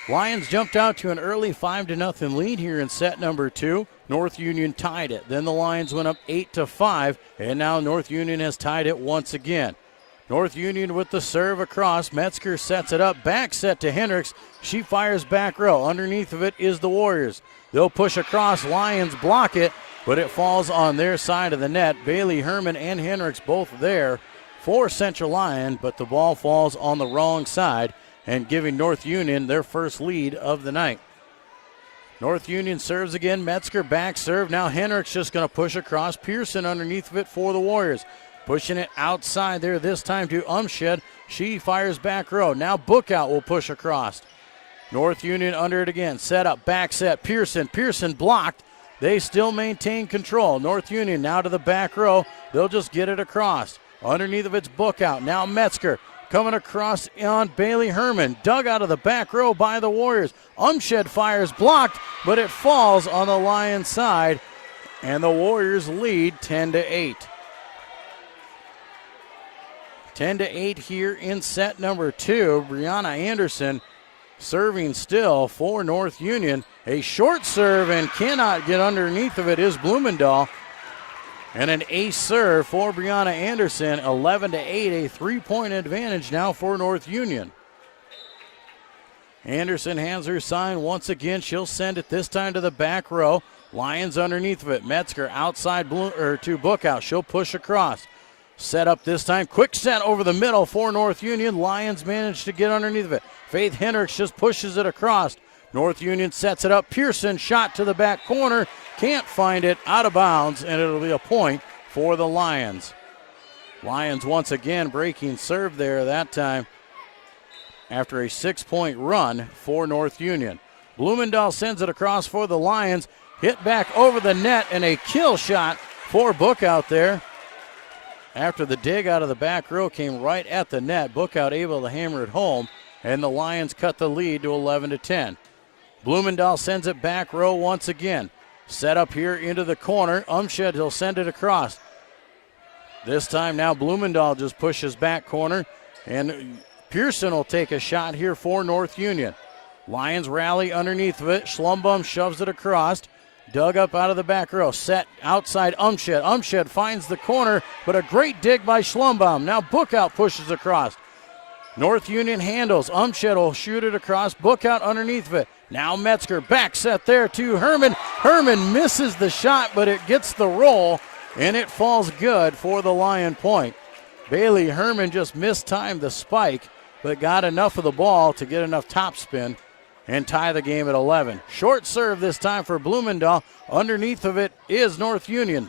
Lions jumped out to an early 5-0 lead here in set number 2. North Union tied it. Then the Lions went up 8-5, and now North Union has tied it once again. North Union with the serve across. Metzger sets it up. Back set to Hendricks. She fires back row. Underneath of it is the Warriors. They'll push across. Lions block it, but it falls on their side of the net. Bailey Herman and Hendricks both there for Central Lyon, but the ball falls on the wrong side and giving North Union their first lead of the night. North Union serves again. Metzger back serve. Now Hendricks just going to push across. Pearson underneath of it for the Warriors. Pushing it outside there this time to Umshed. She fires back row. Now Bookout will push across. North Union under it again. Set up, back set. Pearson. Pearson blocked. They still maintain control. North Union now to the back row. They'll just get it across. Underneath of it's Bookout. Now Metzger coming across on Bailey Herman. Dug out of the back row by the Warriors. Umshed fires blocked, but it falls on the Lions side, and the Warriors lead 10-8. 10-8 here in set number 2. Brianna Anderson serving still for North Union. A short serve and cannot get underneath of it is Blumendahl. And an ace serve for Brianna Anderson. 11-8, a 3-point advantage now for North Union. Anderson hands her sign once again. She'll send it this time to the back row. Lions underneath of it. Metzger outside to Bookout. She'll push across. Set up this time. Quick set over the middle for North Union. Lions manage to get underneath of it. Faith Hendricks just pushes it across. North Union sets it up. Pearson shot to the back corner. Can't find it, out of bounds, and it'll be a point for the Lions. Lions once again breaking serve there that time after a 6-point run for North Union. Blumendahl sends it across for the Lions. Hit back over the net and a kill shot for Bookout there. After the dig out of the back row came right at the net. Bookout able to hammer it home, and the Lions cut the lead to 11-10. Blumendahl sends it back row once again. Set up here into the corner. Umshed will send it across. This time now Blumendahl just pushes back corner, and Pearson will take a shot here for North Union. Lions rally underneath of it. Schlumbum shoves it across. Dug up out of the back row. Set outside Umshed. Umshed finds the corner, but a great dig by Schlumbum. Now Bookout pushes across. North Union handles. Umshed will shoot it across. Bookout underneath of it. Now Metzger back set there to Herman. Herman misses the shot, but it gets the roll, and it falls good for the Lion point. Bailey Herman just mistimed the spike, but got enough of the ball to get enough topspin and tie the game at 11. Short serve this time for Blumendahl. Underneath of it is North Union.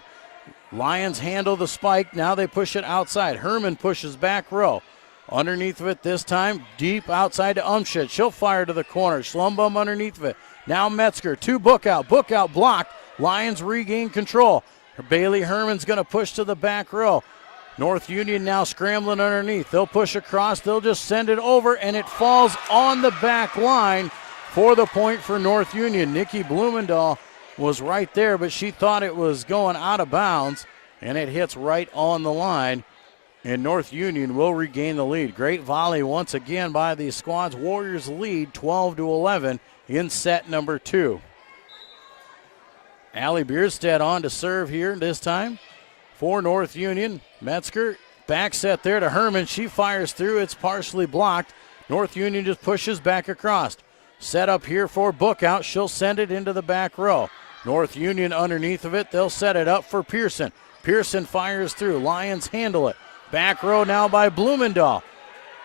Lions handle the spike. Now they push it outside. Herman pushes back row. Underneath of it this time, deep outside to Umshit. She'll fire to the corner. Schlumbum underneath of it. Now Metzger to Bookout. Bookout blocked. Lions regain control. Bailey Herman's going to push to the back row. North Union now scrambling underneath. They'll push across. They'll just send it over, and it falls on the back line for the point for North Union. Nikki Blumendahl was right there, but she thought it was going out of bounds, and it hits right on the line. And North Union will regain the lead. Great volley once again by these squads. Warriors lead 12-11 in set number 2. Allie Bierstedt on to serve here this time for North Union. Metzger, back set there to Herman. She fires through. It's partially blocked. North Union just pushes back across. Set up here for Bookout. She'll send it into the back row. North Union underneath of it. They'll set it up for Pearson. Pearson fires through. Lions handle it. Back row now by Blumendahl.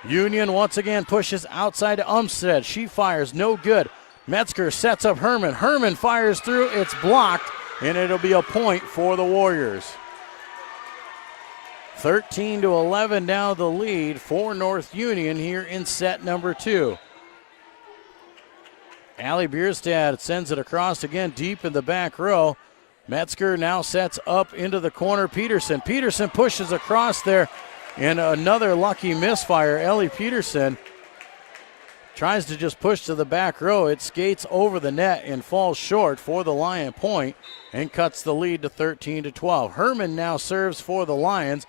Union once again pushes outside to Umstead. She fires, no good. Metzger sets up Herman. Herman fires through. It's blocked, and it'll be a point for the Warriors. 13-11 now the lead for North Union here in set number 2. Allie Bierstad sends it across again deep in the back row. Metzger now sets up into the corner. Peterson pushes across there, and another lucky misfire. Ellie Peterson tries to just push to the back row. It skates over the net and falls short for the Lion point and cuts the lead to 13-12. Herman now serves for the Lions.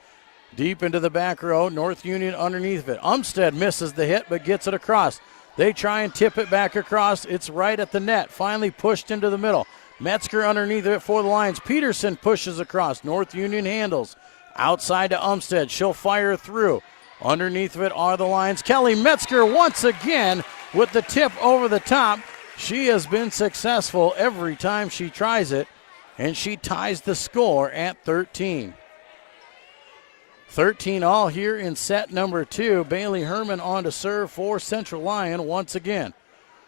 Deep into the back row, North Union underneath of it. Umstead misses the hit but gets it across. They try and tip it back across. It's right at the net. Finally pushed into the middle. Metzger underneath of it for the Lions. Peterson pushes across. North Union handles. Outside to Umstead. She'll fire through. Underneath of it are the Lions. Kelly Metzger once again with the tip over the top. She has been successful every time she tries it, and she ties the score at 13. 13 all here in set number 2. Bailey Herman on to serve for Central Lyon once again.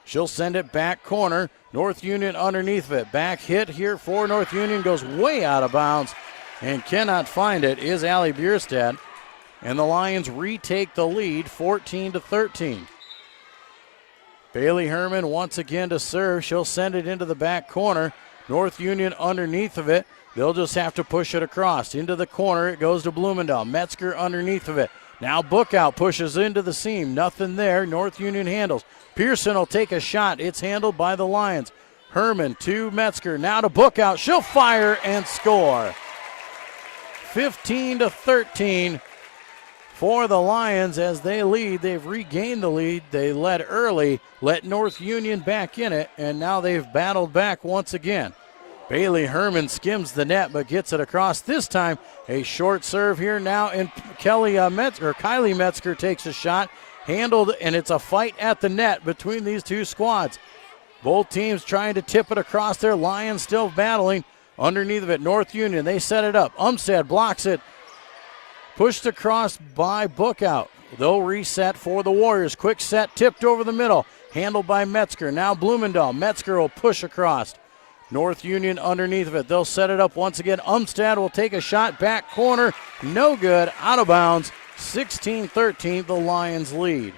She'll send it back corner. North Union underneath of it. Back hit here for North Union goes way out of bounds and cannot find it is Allie Bierstad. And the Lions retake the lead 14-13. Bailey Herman once again to serve. She'll send it into the back corner. North Union underneath of it. They'll just have to push it across. Into the corner, it goes to Blumendahl. Metzger underneath of it. Now Bookout pushes into the seam. Nothing there. North Union handles. Pearson will take a shot. It's handled by the Lions. Herman to Metzger. Now to Bookout. She'll fire and score. 15-13 for the Lions as they lead. They've regained the lead. They led early, let North Union back in it, and now they've battled back once again. Bailey Herman skims the net but gets it across. This time a short serve here now, and Kylie Metzger takes a shot, handled, and it's a fight at the net between these two squads. Both teams trying to tip it across there. Lions still battling underneath of it. North Union, they set it up. Umstead blocks it. Pushed across by Bookout. They'll reset for the Warriors. Quick set, tipped over the middle. Handled by Metzger. Now Blumendahl. Metzger will push across. North Union underneath of it. They'll set it up once again. Umstead will take a shot. Back corner. No good. Out of bounds. 16-13, the Lions lead.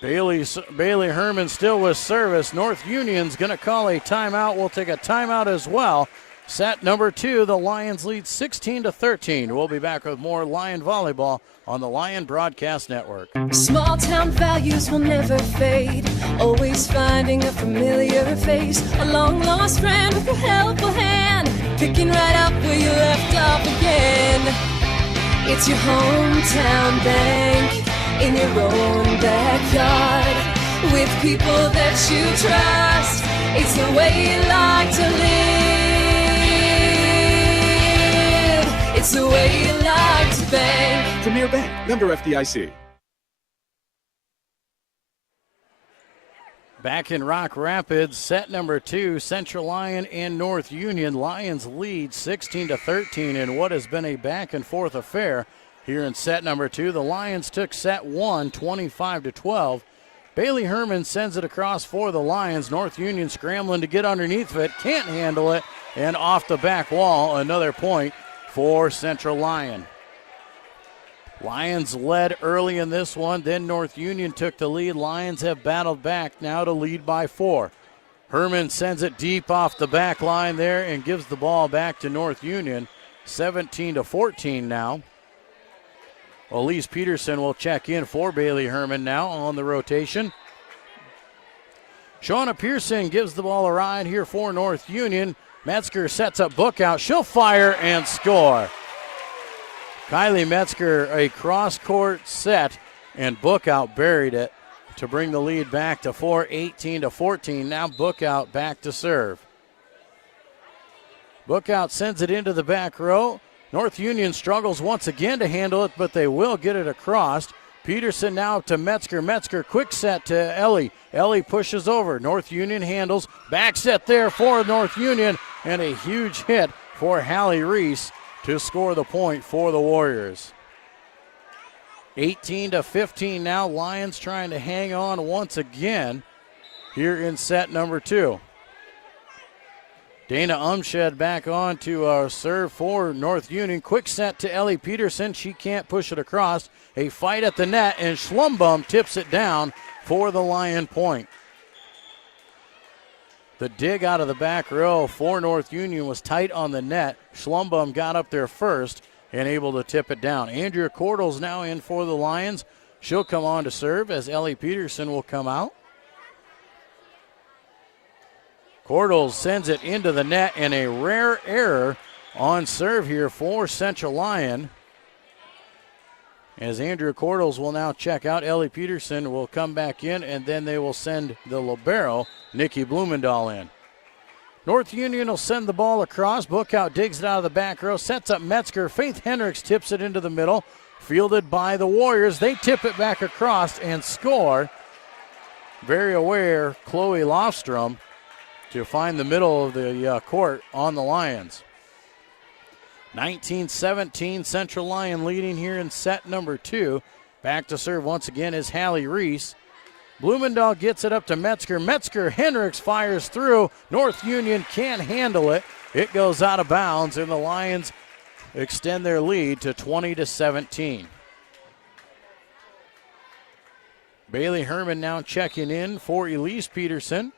Bailey Herman still with service. North Union's going to call a timeout. We'll take a timeout as well. Set number 2, the Lions lead 16-13. We'll be back with more Lion volleyball on the Lion Broadcast Network. Small town values will never fade. Always finding a familiar face. A long lost friend with a helpful hand. Picking right up where you left off again. It's your hometown bank in your own backyard. With people that you trust. It's the way you like to live. It's the way you like to bank. Premier Bank, member FDIC. Back in Rock Rapids, set number 2, Central Lyon and North Union. Lions lead 16-13 in what has been a back and forth affair here in set number 2. The Lions took set 1, 25-12. Bailey Herman sends it across for the Lions. North Union scrambling to get underneath of it, can't handle it, and off the back wall, another point for Central Lyon. Lions led early in this one, then North Union took the lead. Lions have battled back now to lead by 4. Herman sends it deep off the back line there and gives the ball back to North Union. 17-14 now. Elise Peterson will check in for Bailey Herman now on the rotation. Shauna Pearson gives the ball a ride here for North Union. Metzger sets up Bookout. She'll fire and score. Kylie Metzger, a cross-court set, and Bookout buried it to bring the lead back to 4, 18-14. Now Bookout back to serve. Bookout sends it into the back row. North Union struggles once again to handle it, but they will get it across. Peterson now to Metzger. Metzger, quick set to Ellie. Ellie pushes over. North Union handles. Back set there for North Union, and a huge hit for Hallie Reese to score the point for the Warriors. 18-15 now. Lions trying to hang on once again here in set number 2. Dana Umshed back on to serve for North Union. Quick set to Ellie Peterson. She can't push it across. A fight at the net, and Schlumbum tips it down for the Lion point. The dig out of the back row for North Union was tight on the net. Schlumbum got up there first and able to tip it down. Andrea Cordles now in for the Lions. She'll come on to serve as Ellie Peterson will come out. Cordles sends it into the net, and a rare error on serve here for Central Lyon. As Andrea Cordles will now check out, Ellie Peterson will come back in, and then they will send the libero, Nikki Blumendahl, in. North Union will send the ball across. Bookout digs it out of the back row, sets up Metzger. Faith Hendricks tips it into the middle, fielded by the Warriors. They tip it back across and score. Very aware, Chloe Lofstrom to find the middle of the court on the Lions. 19-17, Central Lyon leading here in set number 2. Back to serve once again is Hallie Reese. Blumendahl gets it up to Metzger. Metzger, Hendricks fires through. North Union can't handle it. It goes out of bounds, and the Lions extend their lead to 20-17. Bailey Herman now checking in for Elise Peterson.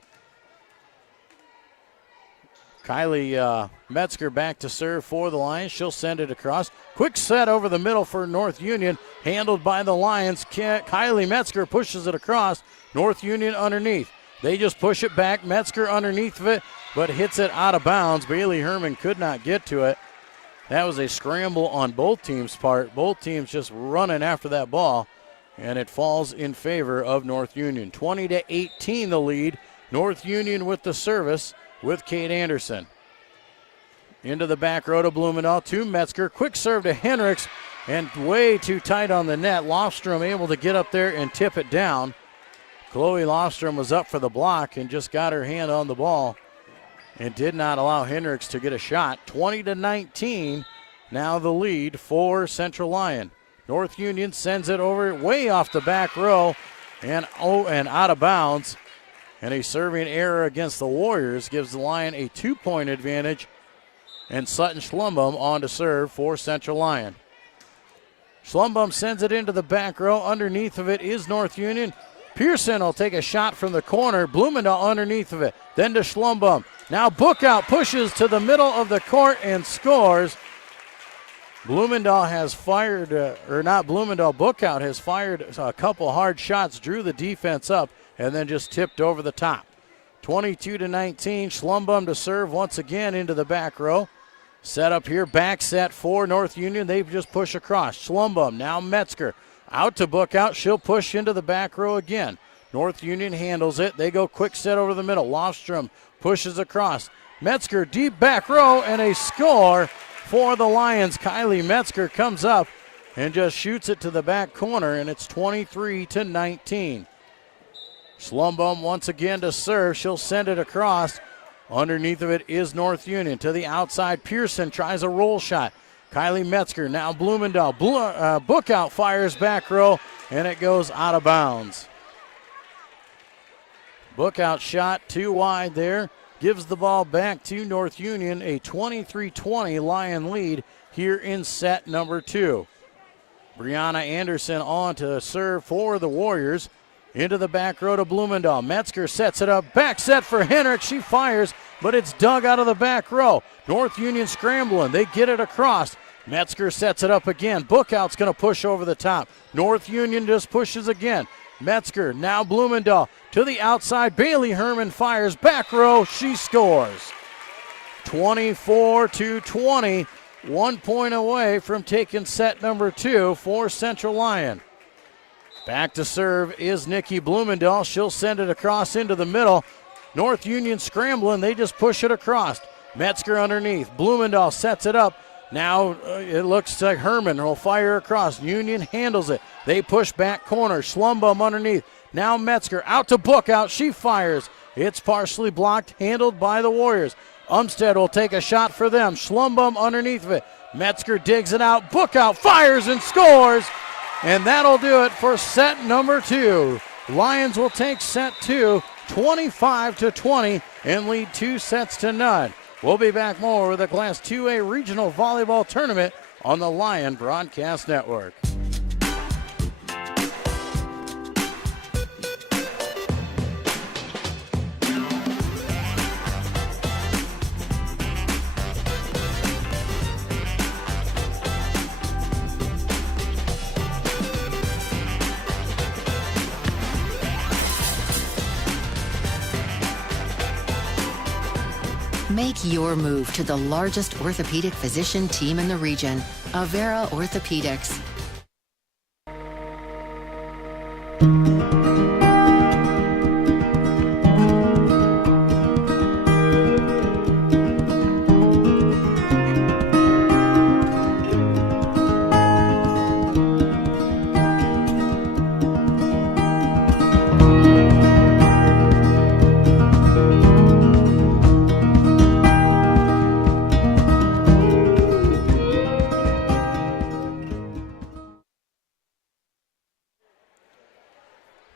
Kylie Metzger back to serve for the Lions. She'll send it across. Quick set over the middle for North Union, handled by the Lions. Kylie Metzger pushes it across. North Union underneath. They just push it back. Metzger underneath of it, but hits it out of bounds. Bailey Herman could not get to it. That was a scramble on both teams' part. Both teams just running after that ball, and it falls in favor of North Union. 20-18 the lead. North Union with the service with Kate Anderson. Into the back row to Blumendahl, to Metzger. Quick serve to Hendricks, and way too tight on the net. Lofstrom able to get up there and tip it down. Chloe Lofstrom was up for the block and just got her hand on the ball and did not allow Hendricks to get a shot. 20-19, now the lead for Central Lyon. North Union sends it over way off the back row and out of bounds. And a serving error against the Warriors gives the Lion a 2-point advantage. And Sutton Schlumbum on to serve for Central Lyon. Schlumbum sends it into the back row. Underneath of it is North Union. Pearson will take a shot from the corner. Blumendahl underneath of it. Then to Schlumbum. Now Bookout pushes to the middle of the court and scores. Blumendahl has fired, Bookout has fired a couple hard shots, drew the defense up, and then just tipped over the top. 22-19, Schlumbum to serve once again into the back row. Set up here, back set for North Union. They just push across. Schlumbum, now Metzger. Out to Bookout. She'll push into the back row again. North Union handles it. They go quick set over the middle. Lofstrom pushes across. Metzger deep back row, and a score for the Lions. Kylie Metzger comes up and just shoots it to the back corner, and it's 23-19. Schlumbum once again to serve. She'll send it across. Underneath of it is North Union. To the outside, Pearson tries a roll shot. Kylie Metzger, now Blumendahl. Bookout fires back row, and it goes out of bounds. Bookout shot too wide there. Gives the ball back to North Union. A 23-20 Lion lead here in set number 2. Brianna Anderson on to serve for the Warriors. Into the back row to Blumendahl. Metzger sets it up. Back set for Henrik. She fires, but it's dug out of the back row. North Union scrambling. They get it across. Metzger sets it up again. Bookout's going to push over the top. North Union just pushes again. Metzger, now Blumendahl to the outside. Bailey Herman fires. Back row. She scores. 24-20. 1 point away from taking set number 2 for Central Lyon. Back to serve is Nikki Blumendahl. She'll send it across into the middle. North Union scrambling. They just push it across. Metzger underneath. Blumendahl sets it up. Now it looks like Herman will fire across. Union handles it. They push back corner. Schlumbum underneath. Now Metzger out to Bookout. She fires. It's partially blocked, handled by the Warriors. Umstead will take a shot for them. Schlumbum underneath of it. Metzger digs it out. Bookout fires and scores. And that'll do it for set number 2. Lions will take set 2, 25-20, and lead 2-0. We'll be back more with the Class 2A Regional Volleyball Tournament on the Lion Broadcast Network. Make your move to the largest orthopedic physician team in the region, Avera Orthopedics.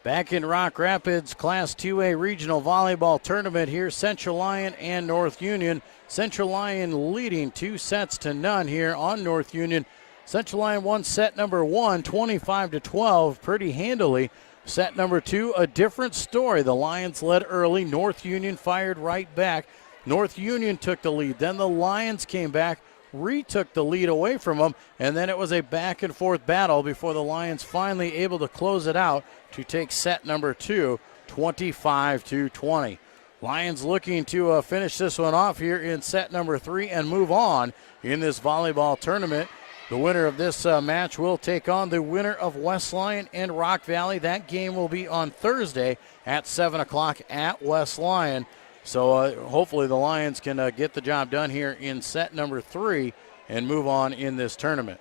Back in Rock Rapids, Class 2A Regional Volleyball Tournament here, Central Lyon and North Union. Central Lyon leading 2-0 here on North Union. Central Lyon won set number 1, 25-12, pretty handily. Set number 2, a different story. The Lions led early. North Union fired right back. North Union took the lead. Then the Lions came back, retook the lead away from them, and then it was a back-and-forth battle before the Lions finally able to close it out to take set number 2, 25-20. Lions looking to finish this one off here in set number 3 and move on in this volleyball tournament. The winner of this match will take on the winner of West Lyon and Rock Valley. That game will be on Thursday at 7 o'clock at West Lyon. So hopefully the Lions can get the job done here in set number 3 and move on in this tournament.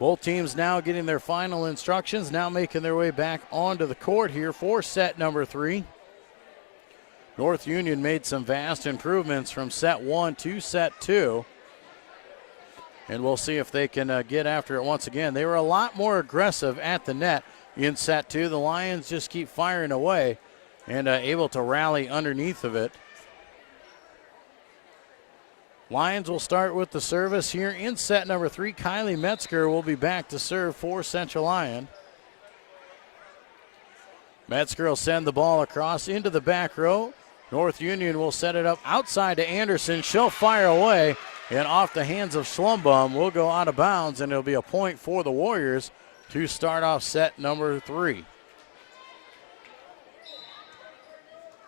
Both teams now getting their final instructions, now making their way back onto the court here for set number 3. North Union made some vast improvements from set 1 to set 2. And we'll see if they can get after it once again. They were a lot more aggressive at the net in set 2. The Lions just keep firing away and able to rally underneath of it. Lions will start with the service here in set number 3. Kylie Metzger will be back to serve for Central Lyon. Metzger will send the ball across into the back row. North Union will set it up outside to Anderson. She'll fire away, and off the hands of Schlumbum will go out of bounds, and it'll be a point for the Warriors to start off set number 3.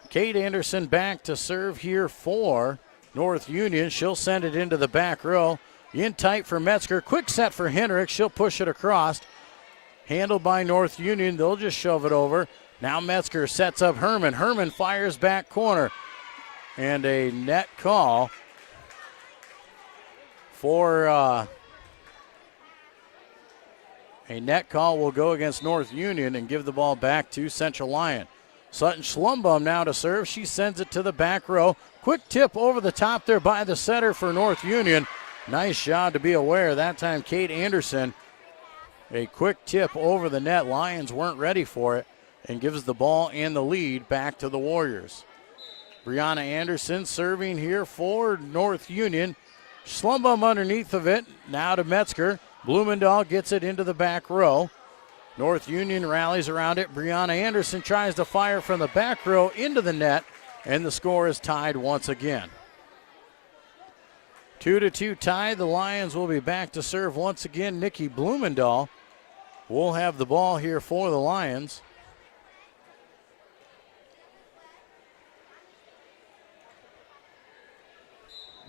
Kate Anderson back to serve here for North Union. She'll send it into the back row. In tight for Metzger. Quick set for Henrik. She'll push it across. Handled by North Union. They'll just shove it over. Now Metzger sets up Herman. Herman fires back corner. And a net call for a net call will go against North Union and give the ball back to Central Lyon. Sutton Schlumbum now to serve. She sends it to the back row. Quick tip over the top there by the setter for North Union. Nice job to be aware. That time Kate Anderson. A quick tip over the net. Lions weren't ready for it and gives the ball and the lead back to the Warriors. Brianna Anderson serving here for North Union. Schlumbum underneath of it. Now to Metzger. Blumendahl gets it into the back row. North Union rallies around it. Brianna Anderson tries to fire from the back row into the net, and the score is tied once again. 2-2 tie. The Lions will be back to serve once again. Nikki Blumendahl will have the ball here for the Lions.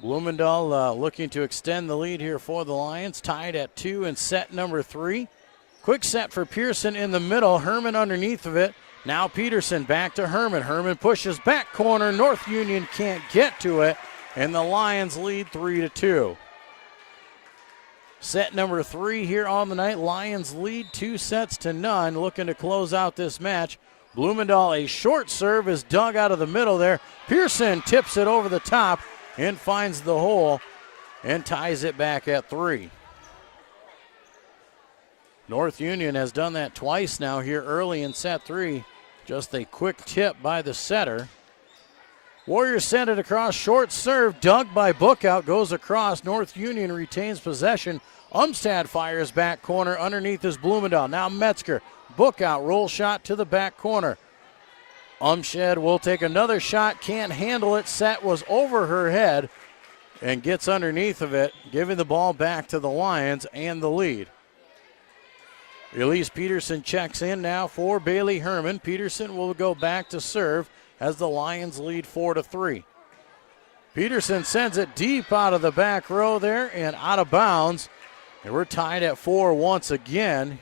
Blumendahl looking to extend the lead here for the Lions. Tied at 2 in set number 3. Quick set for Pearson in the middle. Herman underneath of it. Now Peterson back to Herman. Herman pushes back corner. North Union can't get to it, and the Lions lead 3-2. Set number 3 here on the night. Lions lead 2-0. Looking to close out this match. Blumendahl, a short serve is dug out of the middle there. Pearson tips it over the top and finds the hole and ties it back at 3. North Union has done that twice now here early in set 3. Just a quick tip by the setter. Warriors send it across, short serve, dug by Bookout, goes across. North Union retains possession. Umstad fires back corner, underneath is Blumendahl. Now Metzger, Bookout, roll shot to the back corner. Umshed will take another shot, can't handle it. Set was over her head and gets underneath of it, giving the ball back to the Lions and the lead. Elise Peterson checks in now for Bailey Herman. Peterson will go back to serve as the Lions lead 4-3. Peterson sends it deep out of the back row there and out of bounds. And we're tied at 4 once again.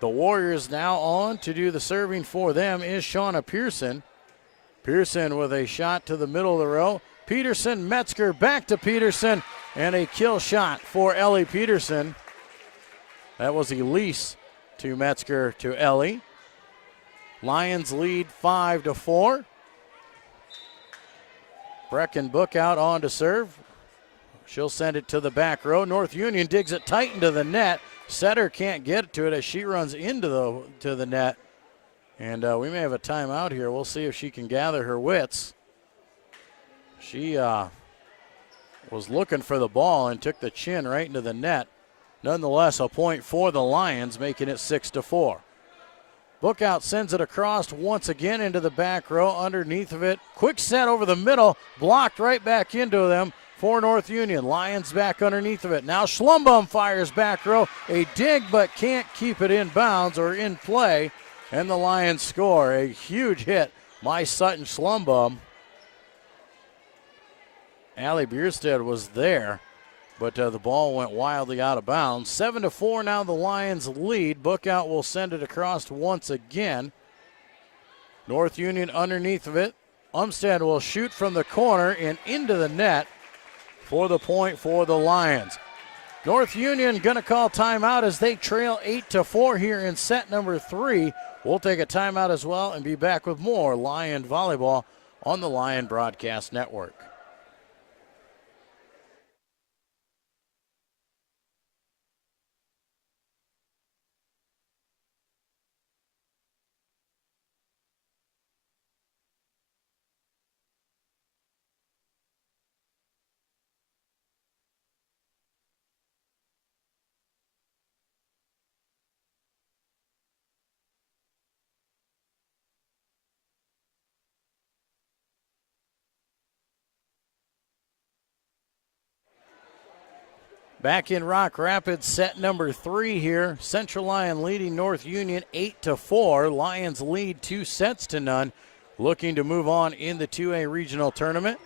The Warriors now on to do the serving for them is Shauna Pearson. Pearson with a shot to the middle of the row. Peterson, Metzger back to Peterson, and a kill shot for Ellie Peterson. That was Elise to Metzger to Ellie. Lions lead 5-4. Brecken Bookout on to serve. She'll send it to the back row. North Union digs it tight into the net. Setter can't get to it as she runs into the net. And we may have a timeout here. We'll see if she can gather her wits. She was looking for the ball and took the chin right into the net. Nonetheless, a point for the Lions, making it 6-4. Bookout sends it across once again into the back row, underneath of it. Quick set over the middle, blocked right back into them for North Union. Lions back underneath of it. Now Schlumbum fires back row. A dig, but can't keep it in bounds or in play. And the Lions score. A huge hit by Sutton Schlumbum. Allie Bierstead was there, but the ball went wildly out of bounds. 7-4 now the Lions lead. Bookout will send it across once again. North Union underneath of it. Umstead will shoot from the corner and into the net for the point for the Lions. North Union going to call timeout as they trail 8-4 here in set number 3. We'll take a timeout as well and be back with more Lion volleyball on the Lion Broadcast Network. Back in Rock Rapids, set number 3 here. Central Lyon leading North Union 8-4. Lions lead 2-0, looking to move on in the 2A regional tournament.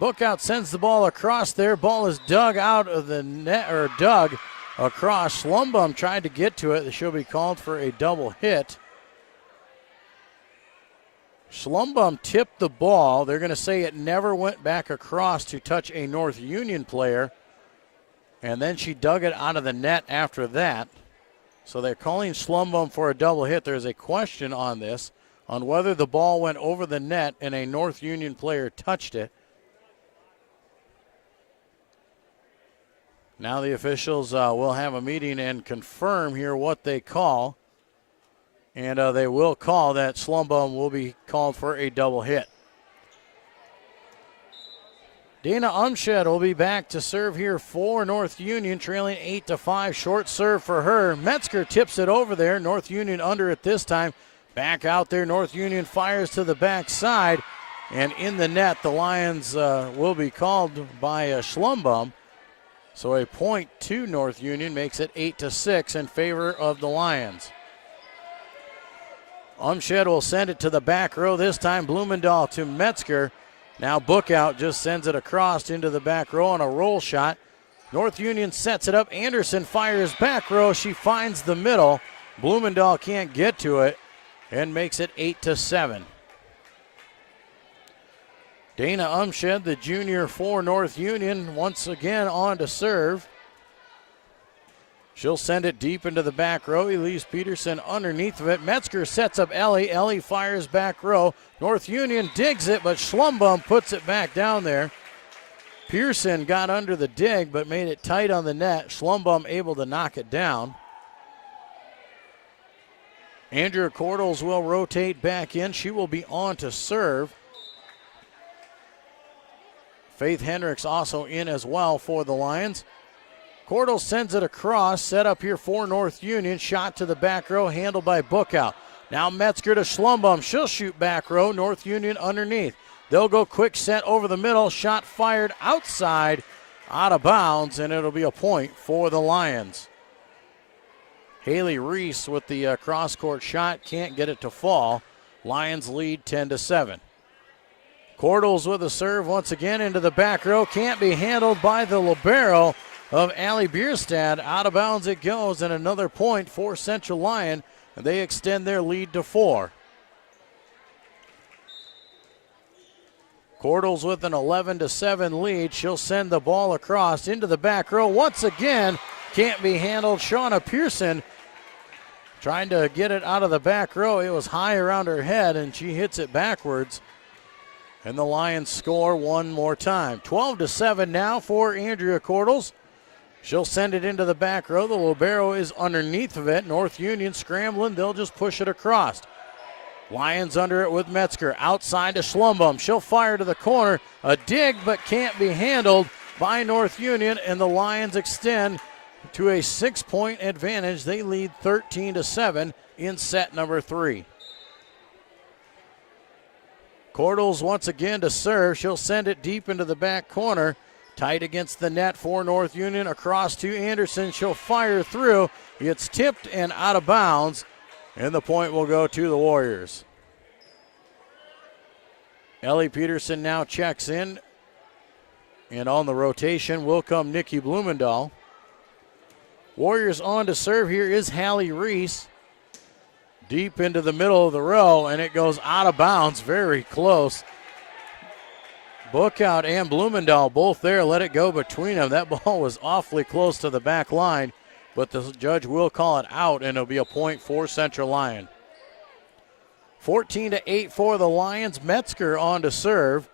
Bookout sends the ball across there. Ball is dug out of the net, or dug across. Schlumbum tried to get to it. She'll be called for a double hit. Schlumbum tipped the ball. They're going to say it never went back across to touch a North Union player. And then she dug it out of the net after that. So they're calling Schlumbum for a double hit. There's a question on this, on whether the ball went over the net and a North Union player touched it. Now the officials will have a meeting and confirm here what they call. And they will call that Schlumbum will be called for a double hit. Dana Umshed will be back to serve here for North Union, trailing 8-5. Short serve for her. Metzger tips it over there. North Union under it this time. Back out there. North Union fires to the backside. And in the net, the Lions will be called by Schlumbum. So a point to North Union makes it 8-6 in favor of the Lions. Umshed will send it to the back row this time. Blumendahl to Metzger. Now Bookout just sends it across into the back row on a roll shot. North Union sets it up. Anderson fires back row. She finds the middle. Blumendahl can't get to it and makes it 8-7. Dana Umshed, the junior for North Union, once again on to serve. She'll send it deep into the back row. Elise Peterson underneath of it. Metzger sets up Ellie. Ellie fires back row. North Union digs it, but Schlumbum puts it back down there. Pearson got under the dig, but made it tight on the net. Schlumbum able to knock it down. Andrea Cordles will rotate back in. She will be on to serve. Faith Hendricks also in as well for the Lions. Cordles sends it across, set up here for North Union. Shot to the back row, handled by Bookout. Now Metzger to Schlumbum. She'll shoot back row. North Union underneath. They'll go quick set over the middle. Shot fired outside, out of bounds, and it'll be a point for the Lions. Haley Reese with the cross-court shot. Can't get it to fall. Lions lead 10-7. Cordles with a serve once again into the back row. Can't be handled by the libero of Allie Bierstad. Out of bounds it goes, and another point for Central Lyon. And they extend their lead to 4. Cordles with an 11-7 lead. She'll send the ball across into the back row. Once again, can't be handled. Shauna Pearson trying to get it out of the back row. It was high around her head, and she hits it backwards. And the Lions score one more time. 12-7 now for Andrea Cordles. She'll send it into the back row. The libero is underneath of it. North Union scrambling. They'll just push it across. Lions under it with Metzger. Outside to Schlumbum. She'll fire to the corner. A dig, but can't be handled by North Union. And the Lions extend to a 6-point advantage. They lead 13-7 in set number 3. Cordles once again to serve. She'll send it deep into the back corner. Tight against the net for North Union. Across to Anderson. She'll fire through. It's tipped and out of bounds. And the point will go to the Warriors. Ellie Peterson now checks in. And on the rotation will come Nikki Blumendahl. Warriors on to serve here is Hallie Reese. Deep into the middle of the row, and it goes out of bounds, very close. Bookout and Blumendahl both there, let it go between them. That ball was awfully close to the back line, but the judge will call it out, and it'll be a point for Central Lyon. 14-8 for the Lions. Metzger on to serve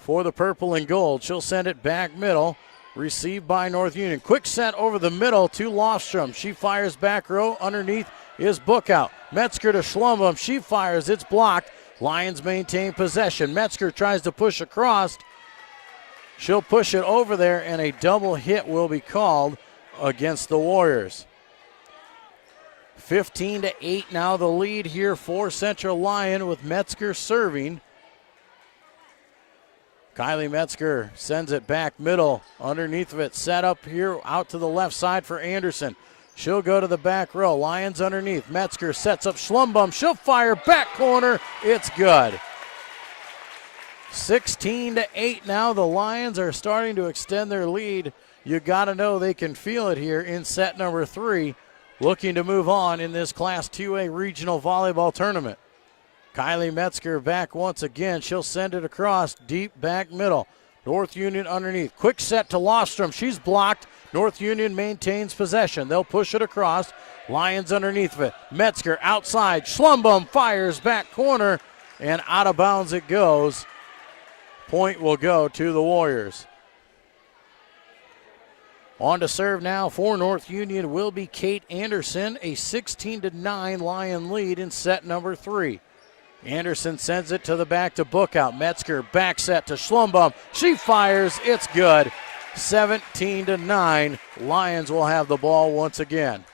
for the purple and gold. She'll send it back middle, received by North Union. Quick set over the middle to Lofstrom. She fires back row, underneath is Bookout. Metzger to Schlumbum. She fires. It's blocked. Lions maintain possession. Metzger tries to push across. She'll push it over there, and a double hit will be called against the Warriors. 15-8 now the lead here for Central Lyon with Metzger serving. Kylie Metzger sends it back middle. Underneath of it, set up here out to the left side for Anderson. She'll go to the back row. Lions underneath. Metzger sets up Schlumbum. She'll fire back corner. It's good. 16-8 now. The Lions are starting to extend their lead. You got to know they can feel it here in set number 3. Looking to move on in this Class 2A regional volleyball tournament. Kylie Metzger back once again. She'll send it across deep back middle. North Union underneath. Quick set to Lofstrom. She's blocked. North Union maintains possession. They'll push it across. Lions underneath of it. Metzger outside. Schlumbum fires back corner, and out of bounds it goes. Point will go to the Warriors. On to serve now for North Union will be Kate Anderson. A 16-9 Lion lead in set number 3. Anderson sends it to the back to Bookout. Metzger back set to Schlumbaum. She fires. It's good. 17-9. Lions will have the ball once again.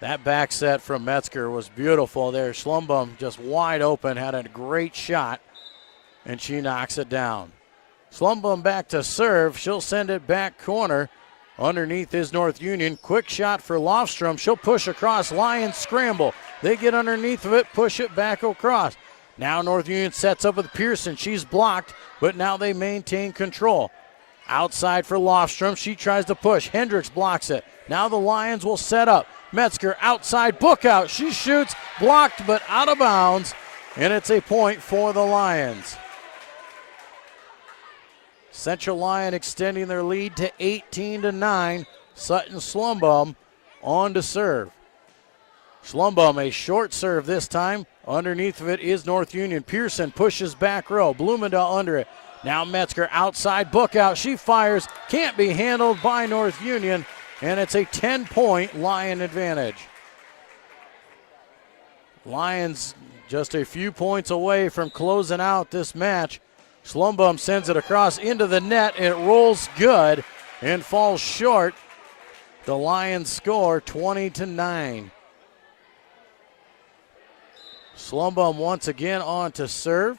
That back set from Metzger was beautiful there. Schlumbaum just wide open, had a great shot, and she knocks it down. Schlumbaum back to serve. She'll send it back corner. Underneath is North Union. Quick shot for Lofstrom. She'll push across. Lions scramble. They get underneath of it, push it back across. Now North Union sets up with Pearson. She's blocked, but now they maintain control. Outside for Lofstrom. She tries to push. Hendricks blocks it. Now the Lions will set up. Metzger outside, Bookout. She shoots, blocked but out of bounds, and it's a point for the Lions. Central Lyon extending their lead to 18-9. Sutton Schlumbaum on to serve. Schlumbaum, a short serve this time. Underneath of it is North Union. Pearson pushes back row. Blumendahl under it. Now Metzger outside, Bookout. She fires, can't be handled by North Union, and it's a 10-point Lion advantage. Lions just a few points away from closing out this match. Schlumbaum sends it across into the net. It rolls good and falls short. The Lions score 20-9. Schlumbaum once again on to serve.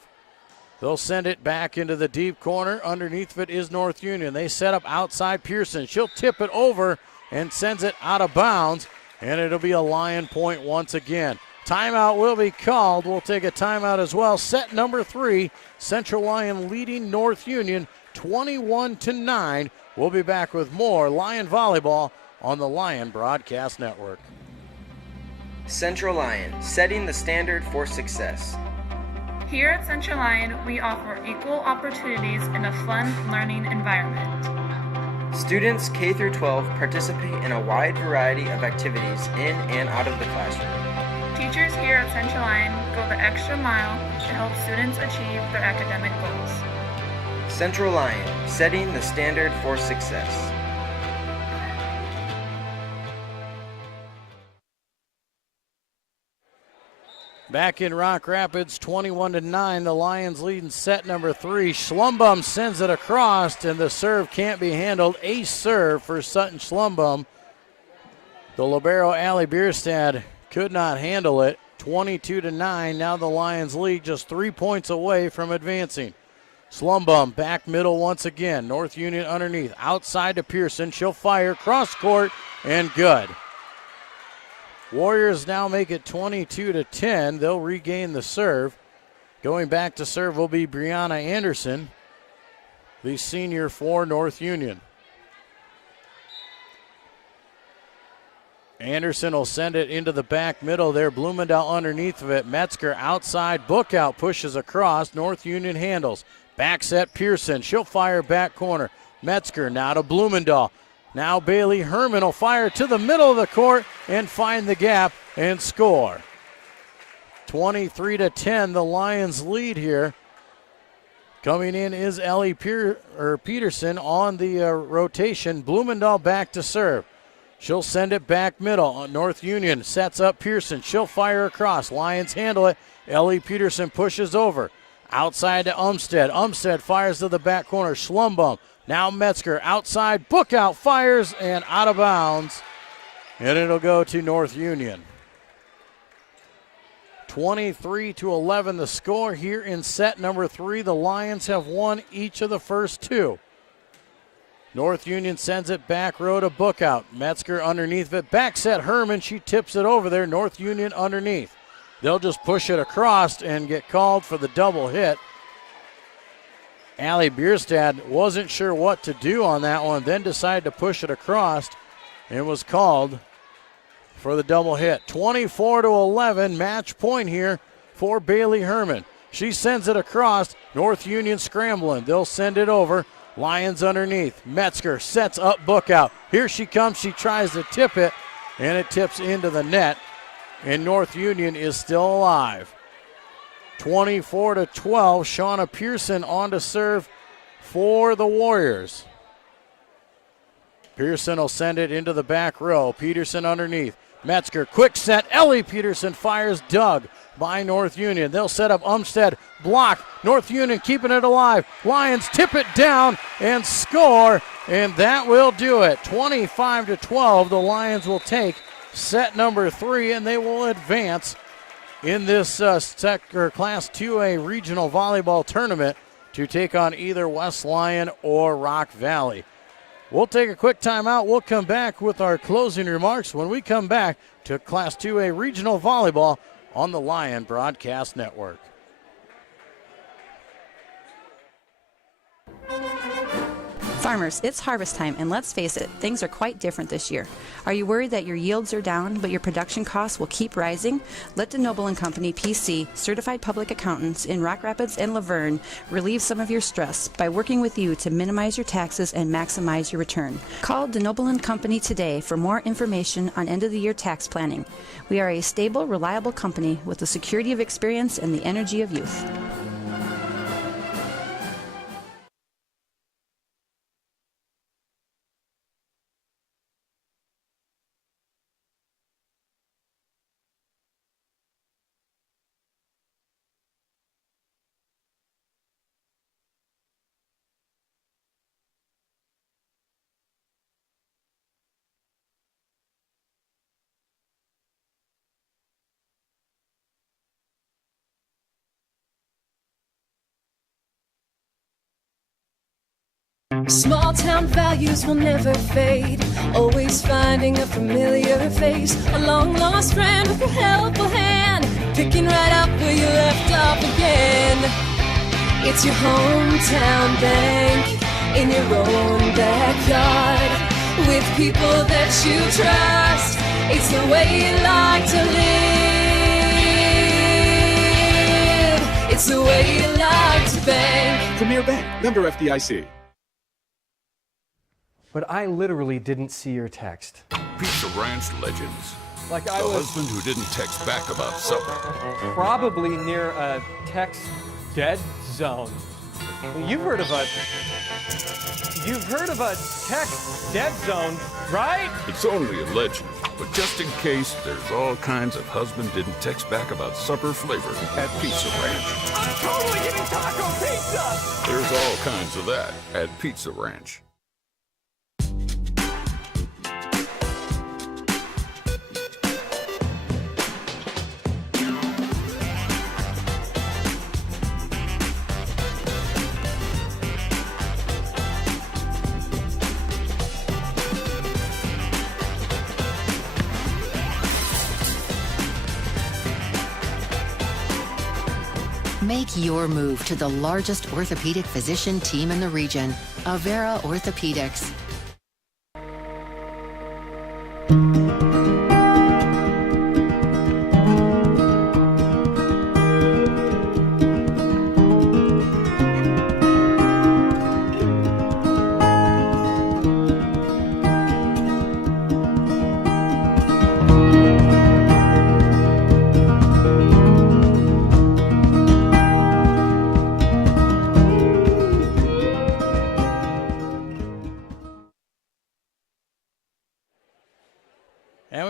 They'll send it back into the deep corner. Underneath of it is North Union. They set up outside Pearson. She'll tip it over and sends it out of bounds, and it'll be a Lion point once again. Timeout will be called. We'll take a timeout as well. Set number 3, Central Lyon leading North Union 21-9. We'll be back with more Lion volleyball on the Lion Broadcast Network. Central Lyon, setting the standard for success. Here at Central Lyon, we offer equal opportunities in a fun learning environment. Students K through 12 participate in a wide variety of activities in and out of the classroom. Teachers here at Central Lyon go the extra mile to help students achieve their academic goals. Central Lyon, setting the standard for success. Back in Rock Rapids, 21-9. The Lions lead in set number 3. Schlumbaum sends it across, and the serve can't be handled. Ace serve for Sutton Schlumbaum. The libero, Allie Bierstad, could not handle it. 22-9. Now the Lions lead just 3 points away from advancing. Schlumbaum back middle once again. North Union underneath. Outside to Pearson. She'll fire cross court, and good. Warriors now make it 22-10. They'll regain the serve. Going back to serve will be Brianna Anderson, the senior for North Union. Anderson will send it into the back middle there. Blumendahl underneath of it. Metzger outside. Bookout pushes across. North Union handles. Back set Pearson. She'll fire back corner. Metzger now to Blumendahl. Now Bailey Herman will fire to the middle of the court and find the gap and score. 23-10, the Lions lead here. Coming in is Ellie Peterson on the rotation. Blumendahl back to serve. She'll send it back middle. North Union sets up Pearson. She'll fire across. Lions handle it. Ellie Peterson pushes over. Outside to Umstead. Umstead fires to the back corner. Schlumbaum. Now Metzger outside, Bookout fires and out of bounds, and it'll go to North Union. 23-11 the score here in set number 3. The Lions have won each of the first 2. North Union sends it back row to Bookout. Metzger underneath of it, back set Herman, she tips it over there. North Union underneath. They'll just push it across and get called for the double hit. Allie Bierstad wasn't sure what to do on that one, then decided to push it across and was called for the double hit. 24-11, match point here for Bailey Herman. She sends it across. North Union scrambling. They'll send it over. Lions underneath. Metzger sets up Bookout. Here she comes. She tries to tip it, and it tips into the net, and North Union is still alive. 24-12, Shauna Pearson on to serve for the Warriors. Pearson will send it into the back row. Peterson underneath. Metzger, quick set. Ellie Peterson fires, dug by North Union. They'll set up Umstead, block. North Union keeping it alive. Lions tip it down and score, and that will do it. 25-12, the Lions will take set number 3, and they will advance in this Class 2A regional volleyball tournament to take on either West Lyon or Rock Valley. We'll take a quick timeout. We'll come back with our closing remarks when we come back to Class 2A regional volleyball on the Lyon Broadcast Network. Farmers, it's harvest time, and let's face it, things are quite different this year. Are you worried that your yields are down, but your production costs will keep rising? Let DeNoble & Company, PC, certified public accountants in Rock Rapids and Laverne, relieve some of your stress by working with you to minimize your taxes and maximize your return. Call DeNoble & Company today for more information on end-of-the-year tax planning. We are a stable, reliable company with the security of experience and the energy of youth. Small town values will never fade. Always finding a familiar face. A long lost friend with a helpful hand. Picking right up where you left off again. It's your hometown bank. In your own backyard. With people that you trust. It's the way you like to live. It's the way you like to bank. Premier Bank, member FDIC. But I literally didn't see your text. Pizza Ranch legends. Like The I was husband who didn't text back about supper. probably near a text dead zone. You've heard of a text dead zone, right? It's only a legend, but just in case, there's all kinds of husband didn't text back about supper flavor at Pizza Ranch. I'm totally getting taco pizza! There's all kinds of that at Pizza Ranch. Make your move to the largest orthopedic physician team in the region, Avera Orthopedics.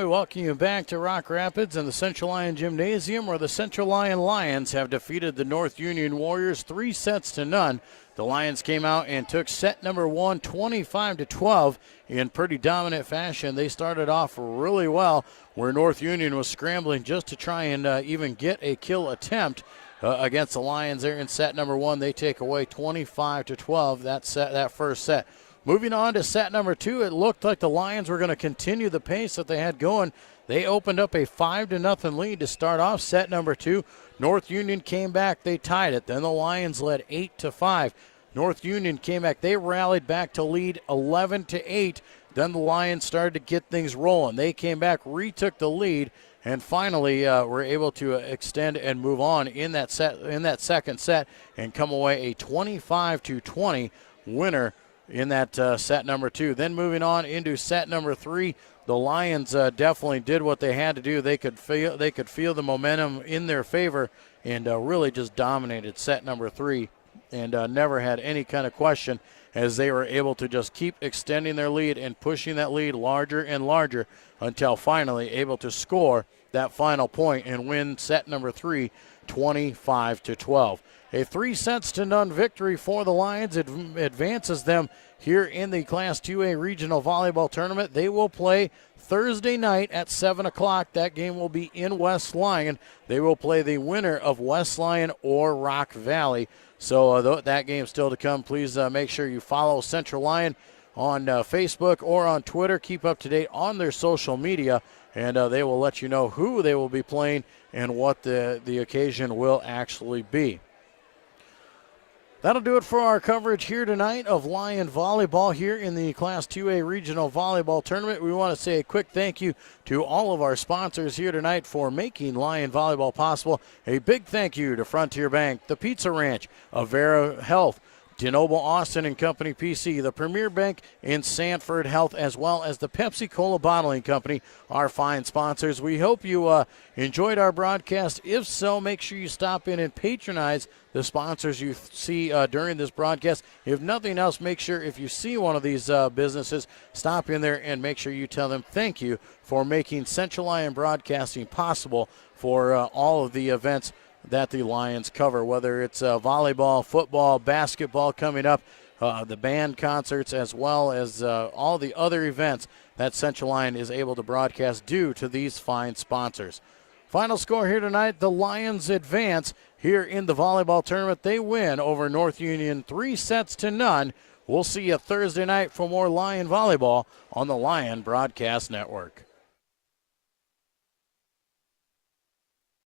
Welcome you back to Rock Rapids and the Central Lyon Gymnasium, where the Central Lyon Lions have defeated the North Union Warriors 3-0. The Lions came out and took set number 1, 25-12 in pretty dominant fashion. They started off really well, where North Union was scrambling just to try and even get a kill attempt against the Lions there in set number 1. They take away 25-12 that first set. Moving on to set number 2, it looked like the Lions were going to continue the pace that they had going. They opened up a 5-0 lead to start off set number 2. North Union came back, they tied it. Then the Lions led 8-5. North Union came back, they rallied back to lead 11-8. Then the Lions started to get things rolling. They came back, retook the lead, and finally were able to extend and move on in that second set and come away a 25-20 winner in that set number 2. Then moving on into set number 3, the Lions definitely did what they had to do. They could feel the momentum in their favor and really just dominated set number 3 and never had any kind of question as they were able to just keep extending their lead and pushing that lead larger and larger until finally able to score that final point and win set number 3, 25-12. A 3-0 victory for the Lions. It advances them here in the Class 2A Regional Volleyball Tournament. They will play Thursday night at 7 o'clock. That game will be in West Lyon. They will play the winner of West Lyon or Rock Valley. So that game still to come. Please make sure you follow Central Lyon on Facebook or on Twitter. Keep up to date on their social media, and they will let you know who they will be playing and what the occasion will actually be. That'll do it for our coverage here tonight of Lyon Volleyball here in the Class 2A Regional Volleyball Tournament. We want to say a quick thank you to all of our sponsors here tonight for making Lyon Volleyball possible. A big thank you to Frontier Bank, the Pizza Ranch, Avera Health, DeNoble Austin and Company PC, the Premier Bank in Sanford Health, as well as the Pepsi-Cola Bottling Company, our fine sponsors. We hope you enjoyed our broadcast. If so, make sure you stop in and patronize the sponsors you see during this broadcast. If nothing else, make sure if you see one of these businesses, stop in there and make sure you tell them thank you for making Central Lyon Broadcasting possible for all of the events that the Lions cover, whether it's volleyball, football, basketball coming up, the band concerts, as well as all the other events that Central Lyon is able to broadcast due to these fine sponsors. Final score here tonight, the Lions advance here in the volleyball tournament. They win over North Union 3-0. We'll see you Thursday night for more Lyon volleyball on the Lyon Broadcast Network.